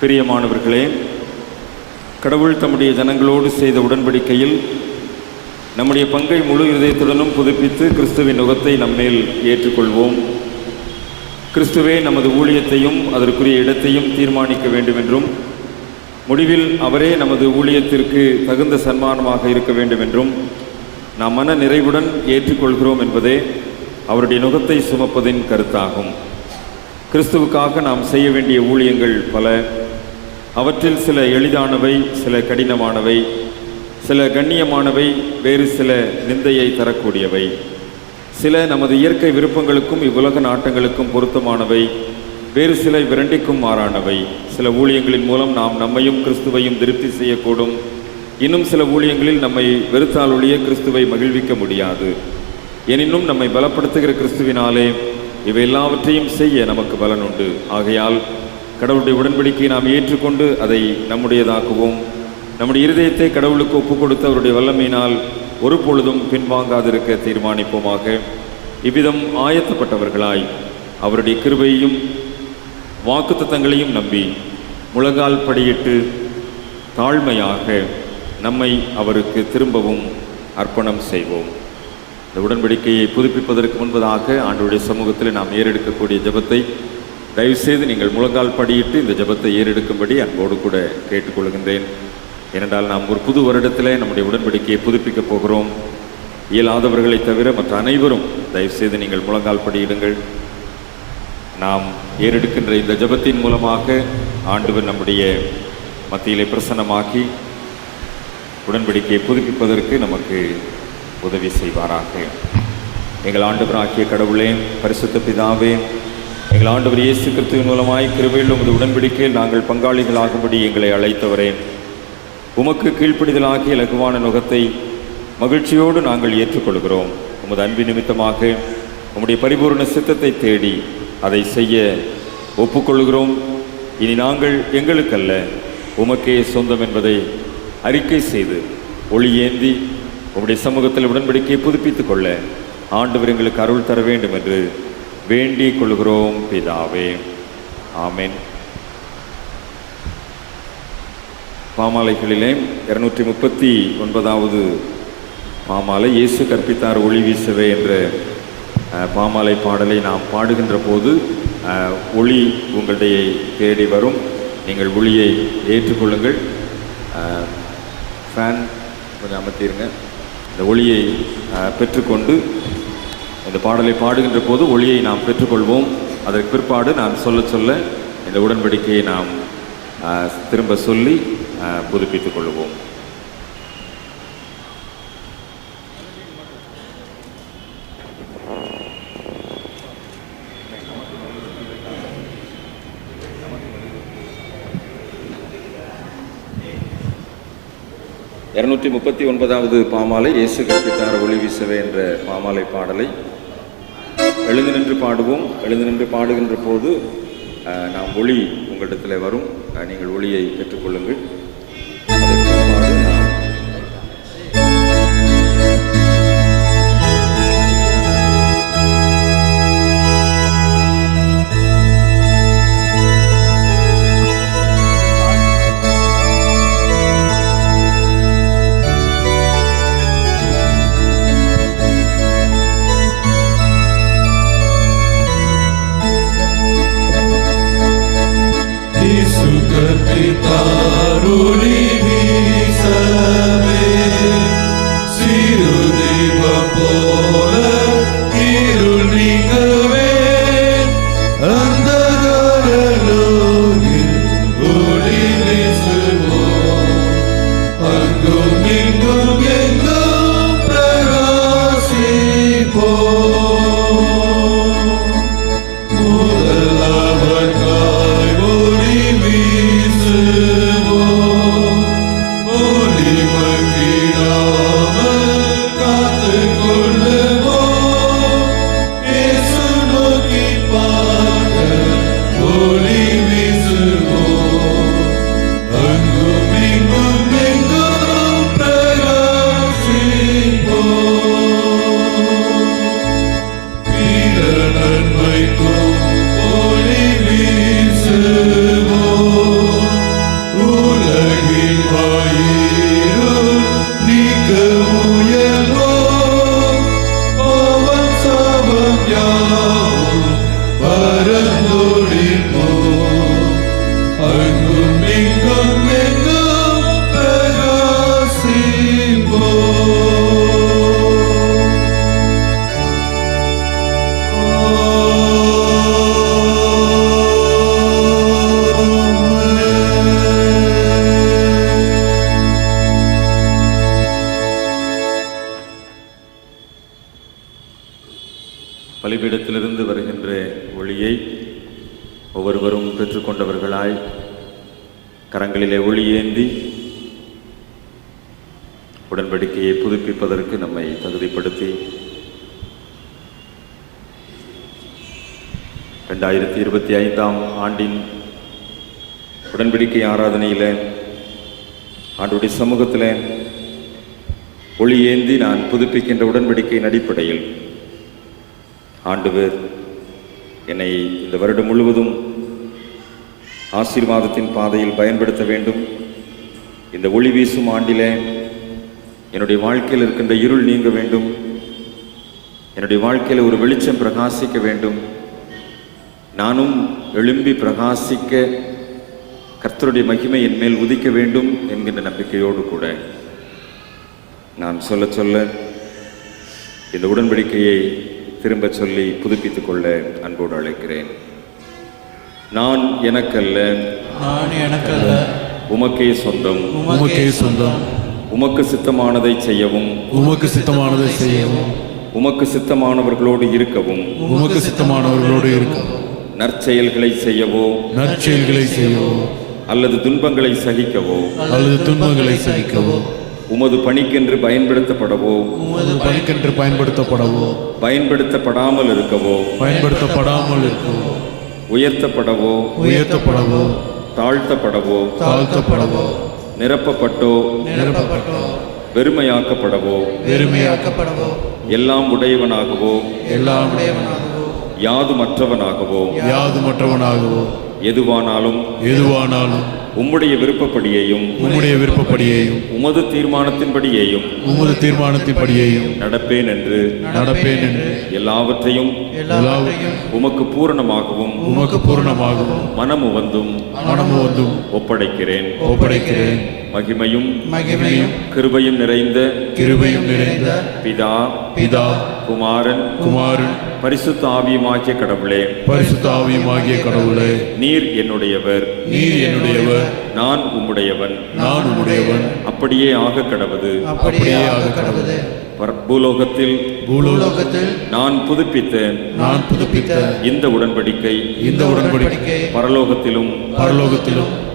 பிரியமானவர்களே, கடவுள் தம்முடைய ஜனங்களோடு செய்த உடன்படிக்கையில் நம்முடைய பங்கை முழு இதயத்துடனும் புதுப்பித்து கிறிஸ்துவின் நுகத்தை நம்மேல் ஏற்றுக்கொள்வோம். கிறிஸ்துவே நமது ஊழியத்தையும் அதற்குரிய இடத்தையும் தீர்மானிக்க வேண்டும் என்றும், முடிவில் அவரே நமது ஊழியத்திற்கு தகுந்த சன்மானமாக இருக்க வேண்டும் என்றும் நாம் மன நிறைவுடன் ஏற்றுக்கொள்கிறோம் என்பதே அவருடைய நுகத்தை சுமப்பதின் கருத்தாகும். கிறிஸ்துவுக்காக நாம் செய்ய வேண்டிய ஊழியங்கள் பல. அவற்றில் சில எளிதானவை, சில கடினமானவை, சில கண்ணியமானவை, வேறு சில நிந்தையை தரக்கூடியவை. சில நமது இயற்கை விருப்பங்களுக்கும் இவ்வுலக நாட்டங்களுக்கும் பொருத்தமானவை, வேறு சில விரண்டிக்கும் மாறானவை. சில ஊழியங்களின் மூலம் நாம் நம்மையும் கிறிஸ்துவையும் திருப்தி செய்யக்கூடும். இன்னும் சில ஊழியங்களில் நம்மை வெறுத்தால் ஒழிய கிறிஸ்துவை மகிழ்விக்க முடியாது. எனினும் நம்மை பலப்படுத்துகிற கிறிஸ்துவினாலே இவை எல்லாவற்றையும் செய்ய நமக்கு பலன் உண்டு. ஆகையால் கடவுளுடைய உடன்படிக்கையை நாம் ஏற்றுக்கொண்டு அதை நம்முடையதாக்குவோம். நம்முடைய இருதயத்தை கடவுளுக்கு ஒப்புக் கொடுத்து அவருடைய வல்லமையினால் ஒரு பொழுதும் பின்வாங்காதிருக்க தீர்மானிப்போமாக. இவ்விதம் ஆயத்தப்பட்டவர்களாய் அவருடைய கிருபையையும் வாக்குத்தத்தங்களையும் நம்பி முழங்கால் படியிட்டு தாழ்மையாக நம்மை அவருக்கு திரும்பவும் அர்ப்பணம் செய்வோம். இந்த உடன்படிக்கையை புதுப்பிப்பதற்கு முன்பதாக ஆண்டவருடைய சமூகத்தில் நாம் ஏறெடுக்கக்கூடிய ஜெபத்தை தயவுசெய்து நீங்கள் முழங்கால் படியிட்டு இந்த ஜெபத்தை ஏறெடுக்கும்படி அன்போடு கூட கேட்டுக்கொள்கின்றேன். ஏனென்றால் நாம் ஒரு புது வருடத்தில் நம்முடைய உடன்படிக்கையை புதுப்பிக்கப் போகிறோம். இயலாதவர்களை தவிர மற்ற அனைவரும் தயவுசெய்து நீங்கள் முழங்கால் படியிடுங்கள். நாம் ஏறெடுக்கின்ற இந்த ஜெபத்தின் மூலமாக ஆண்டவர் நம்முடைய மத்தியிலே பிரசன்னமாக்கி உடன்படிக்கையை புதுப்பிப்பதற்கு நமக்கு உதவி செய்வாராக. எங்கள் ஆண்டவராகிய கடவுளே, பரிசுத்த பிதாவே, எங்கள் ஆண்டவர் இயேசு கிறிஸ்துவின் மூலமாய் கிருபையில் உமது உடன்படிக்கையில் நாங்கள் பங்காளிகளாகும்படி எங்களை அழைத்தவரே, உமக்கு கீழ்ப்படிதலாகிய இலகுவான நுகத்தை மகிழ்ச்சியோடு நாங்கள் ஏற்றுக்கொள்கிறோம். உமது அன்பின் நிமித்தமாக உம்முடைய பரிபூர்ண சித்தத்தை தேடி அதை செய்ய ஒப்புக்கொள்கிறோம். இனி நாங்கள் எங்களுக்கல்ல உமக்கே சொந்தம் என்பதை அறிக்கை செய்து ஒளி ஏந்தி உம்முடைய சமூகத்தில் உடன்படிக்கையை புதுப்பித்துக் கொள்ள ஆண்டவர் எங்களுக்கு அருள் தர வேண்டும் என்று வேண்டிக் கொள்கிறோம் பிதாவே. ஆமென். பாமாலைகளிலே 239வது பாமாலை இயேசு கற்பித்தார் ஒளி வீசவே என்ற பாமாலை பாடலை நாம் பாடுகின்ற போது ஒளி உங்களுடைய தேடி வரும். நீங்கள் ஒளியை ஏற்றுக்கொள்ளுங்கள். ஃபேன் கொஞ்சம் அமர்த்திடுங்க. இந்த ஒளியை பெற்றுக்கொண்டு இந்த பாடலை பாடுகின்ற போது ஒளியை நாம் பெற்றுக்கொள்வோம். அதற்கு பிற்பாடு நான் சொல்ல சொல்ல இந்த உடன்படிக்கையை நாம் திரும்ப சொல்லி புதுப்பித்துக் கொள்வோம். இருநூற்றி 39வது பாமாலை இயேசு கற்பித்தார் ஒளி வீசவே என்ற பாமாலை பாடலை எழுந்து நின்று பாடுவோம். எழுந்து நின்று பாடுகின்ற போது நாம் ஒளி உங்களிடத்தில் வரும். நீங்கள் ஒளியை பெற்றுக்கொள்ளுங்கள். பலிபீடத்திலிருந்து வருகின்ற ஒளியை ஒவ்வொருவரும் பெற்றுக்கொண்டவர்களாய் கரங்களிலே ஒளி ஏந்தி உடன்படிக்கையை புதுப்பிப்பதற்கு நம்மை தகுதிப்படுத்தி 2025 ஆண்டின் உடன்படிக்கை ஆராதனையில் ஆண்டுடைய சமூகத்தில் ஒளி ஏந்தி நான் புதுப்பிக்கின்ற உடன்படிக்கையின் அடிப்படையில் ஆண்டவர் என்னை இந்த வருடம் முழுவதும் ஆசீர்வாதத்தின் பாதையில் பயன்படுத்த வேண்டும். இந்த ஒளி வீசும் ஆண்டிலே என்னுடைய வாழ்க்கையில் இருக்கின்ற இருள் நீங்க வேண்டும். என்னுடைய வாழ்க்கையில் ஒரு வெளிச்சம் பிரகாசிக்க வேண்டும். நானும் எழும்பி பிரகாசிக்க கர்த்தருடைய மகிமை என் மேல் உதிக்க வேண்டும் என்கின்ற நம்பிக்கையோடு கூட நான் சொல்ல சொல்ல இந்த உடன்படிக்கையை திரும்ப சொல்லி புதுப்பித்துக் கொள்ள அன்போடு அழைக்கிறேன். நான் எனக்கல்ல உமக்கே சொந்தம், உமக்கு சித்தமானதை செய்யவும், உமக்கு சித்தமானவர்களோடு இருக்கவும், நற்செயல்களை செய்யவோ அல்லது துன்பங்களை சகிக்கவோ உமது பணிக்கென்று பயன்படுத்தப்படவோ பயன்படுத்தப்படாமல் இருக்கவோ உயர்த்தப்படவோ தாழ்த்தப்படவோ நிரப்பப்பட்டோ வெறுமையாக்கப்படவோ எல்லாம் உடையவனாகவோ யாதுமற்றவனாகவோ எதுவானாலும் உம்முடைய விருப்பப்படியேயும் உமது தீர்மானத்தின்படியேயும் நடப்பேன் என்று எல்லாவற்றையும் உமக்கு பூரணமாகவும் மனமு வந்தும் ஒப்படைக்கிறேன். மகிமையும் கிருபையும் நிறைந்த பிதா குமாரன் பரிசுத்த ஆவியுமாகிய கடவுளே, நீர் என்னுடையவர், நான் உம்முடையவன், அப்படியே ஆக கடவது. பூலோகத்தில் நான் புதுப்பித்த இந்த உடன்படிக்கை பரலோகத்திலும்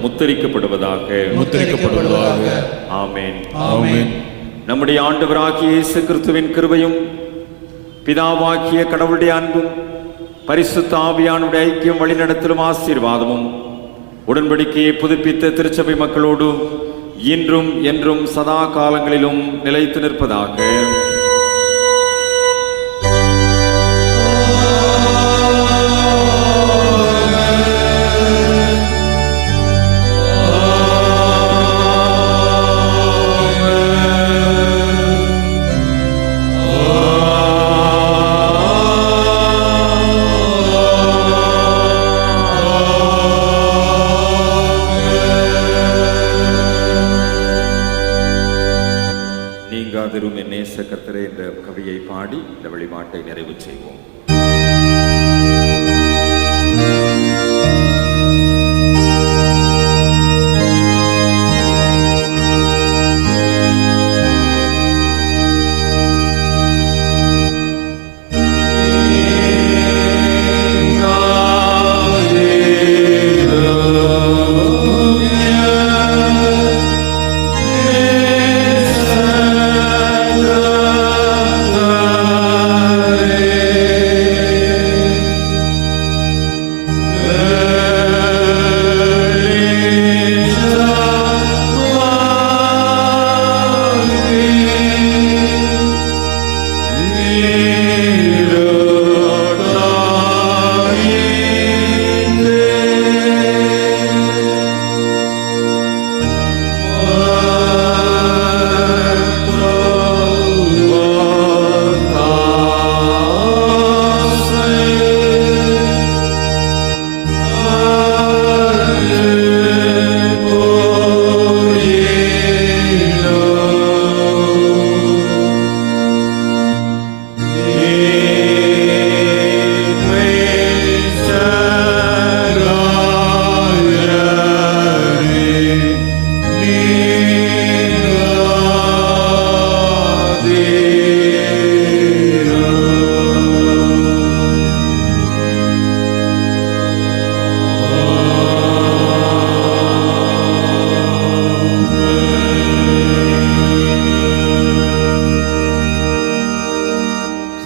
முத்திரிக்கப்படுவதாக. ஆமென். நம்முடைய ஆண்டவராகிய இயேசு கிறிஸ்துவின் கிருபையும் பிதாவாகிய கடவுளுடைய அன்பும் பரிசுத்த ஆவியானுடைய ஐக்கியம் வழிநடத்தலும் ஆசீர்வாதமும் உடன்படிக்கையை புதுப்பித்த திருச்சபை மக்களோடு இன்றும் என்றும் சதா காலங்களிலும் நிலைத்து நிற்பதாக. கர்த்தரே என்ற கவியை பாடி இந்த வழிபாட்டை நிறைவு செய்வோம். Amen.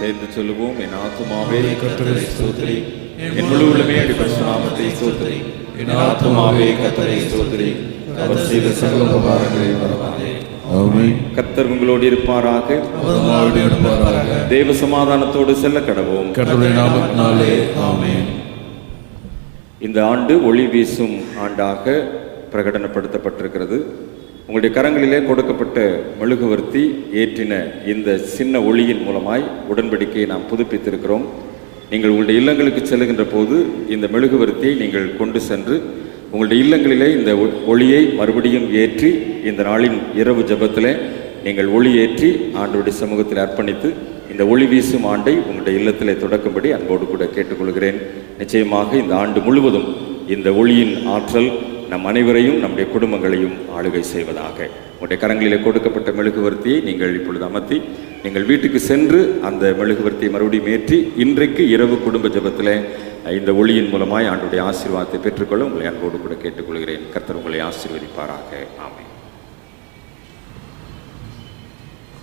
சேர்ந்து சொல்லுவோம். என் ஆத்துமாவே கர்த்தரை ஸ்தோத்திரி, என் முழு உள்ளமே நாமத்தை ஸ்தோத்திரி. என் ஆத்துமாவே கர்த்தரை ஸ்தோத்திரி, அவர் செய்த சகல உபகாரங்களை மறவாதே. ஆமென். கர்த்தர் உங்களோடு இருப்பாராக. அவரோடு இருப்பாராக. தேவ சமாதானத்தோடு செல்ல கடவோம். கர்த்தருடைய நாமத்தினாலே ஆமென். இந்த ஆண்டு ஒளி வீசும் ஆண்டாக பிரகடனப்படுத்தப்பட்டிருக்கிறது. உங்களுடைய கரங்களிலே கொடுக்கப்பட்ட மெழுகுவர்த்தி ஏற்றின இந்த சின்ன ஒளியின் மூலமாய் உடன்படிக்கையை நாம் புதுப்பித்திருக்கிறோம். நீங்கள் உங்களுடைய இல்லங்களுக்கு செல்லுகின்ற போது இந்த மெழுகுவர்த்தியை நீங்கள் கொண்டு சென்று உங்களுடைய இல்லங்களிலே இந்த ஒளியை மறுபடியும் ஏற்றி இந்த நாளின் இரவு ஜெபத்திலே நீங்கள் ஒளி ஏற்றி ஆண்டவருடைய சமூகத்தில் அர்ப்பணித்து இந்த ஒளி வீசும் ஆண்டை உங்களுடைய இல்லத்திலே தொடக்கும்படி அன்போடு கூட கேட்டுக்கொள்கிறேன். நிச்சயமாக இந்த ஆண்டு முழுவதும் இந்த ஒளியின் ஆற்றல் நம் அனைவரையும் நம்முடைய குடும்பங்களையும் ஆளுகை செய்வதாக. உங்களுடைய கரங்களிலே கொடுக்கப்பட்ட மெழுகுவர்த்தியை நீங்கள் இப்பொழுது அமர்த்தி நீங்கள் வீட்டுக்கு சென்று அந்த மெழுகுவர்த்தியை மறுபடியும் ஏற்றி இன்றைக்கு இரவு குடும்ப ஜெபத்தில் இந்த ஒளியின் மூலமாய் ஆண்டுடைய ஆசீர்வாதத்தை பெற்றுக்கொள்ள உங்களை அன்போடு கூட கேட்டுக்கொள்கிறேன். கர்த்தர் உங்களை ஆசீர்வதிப்பாராக. ஆமென்.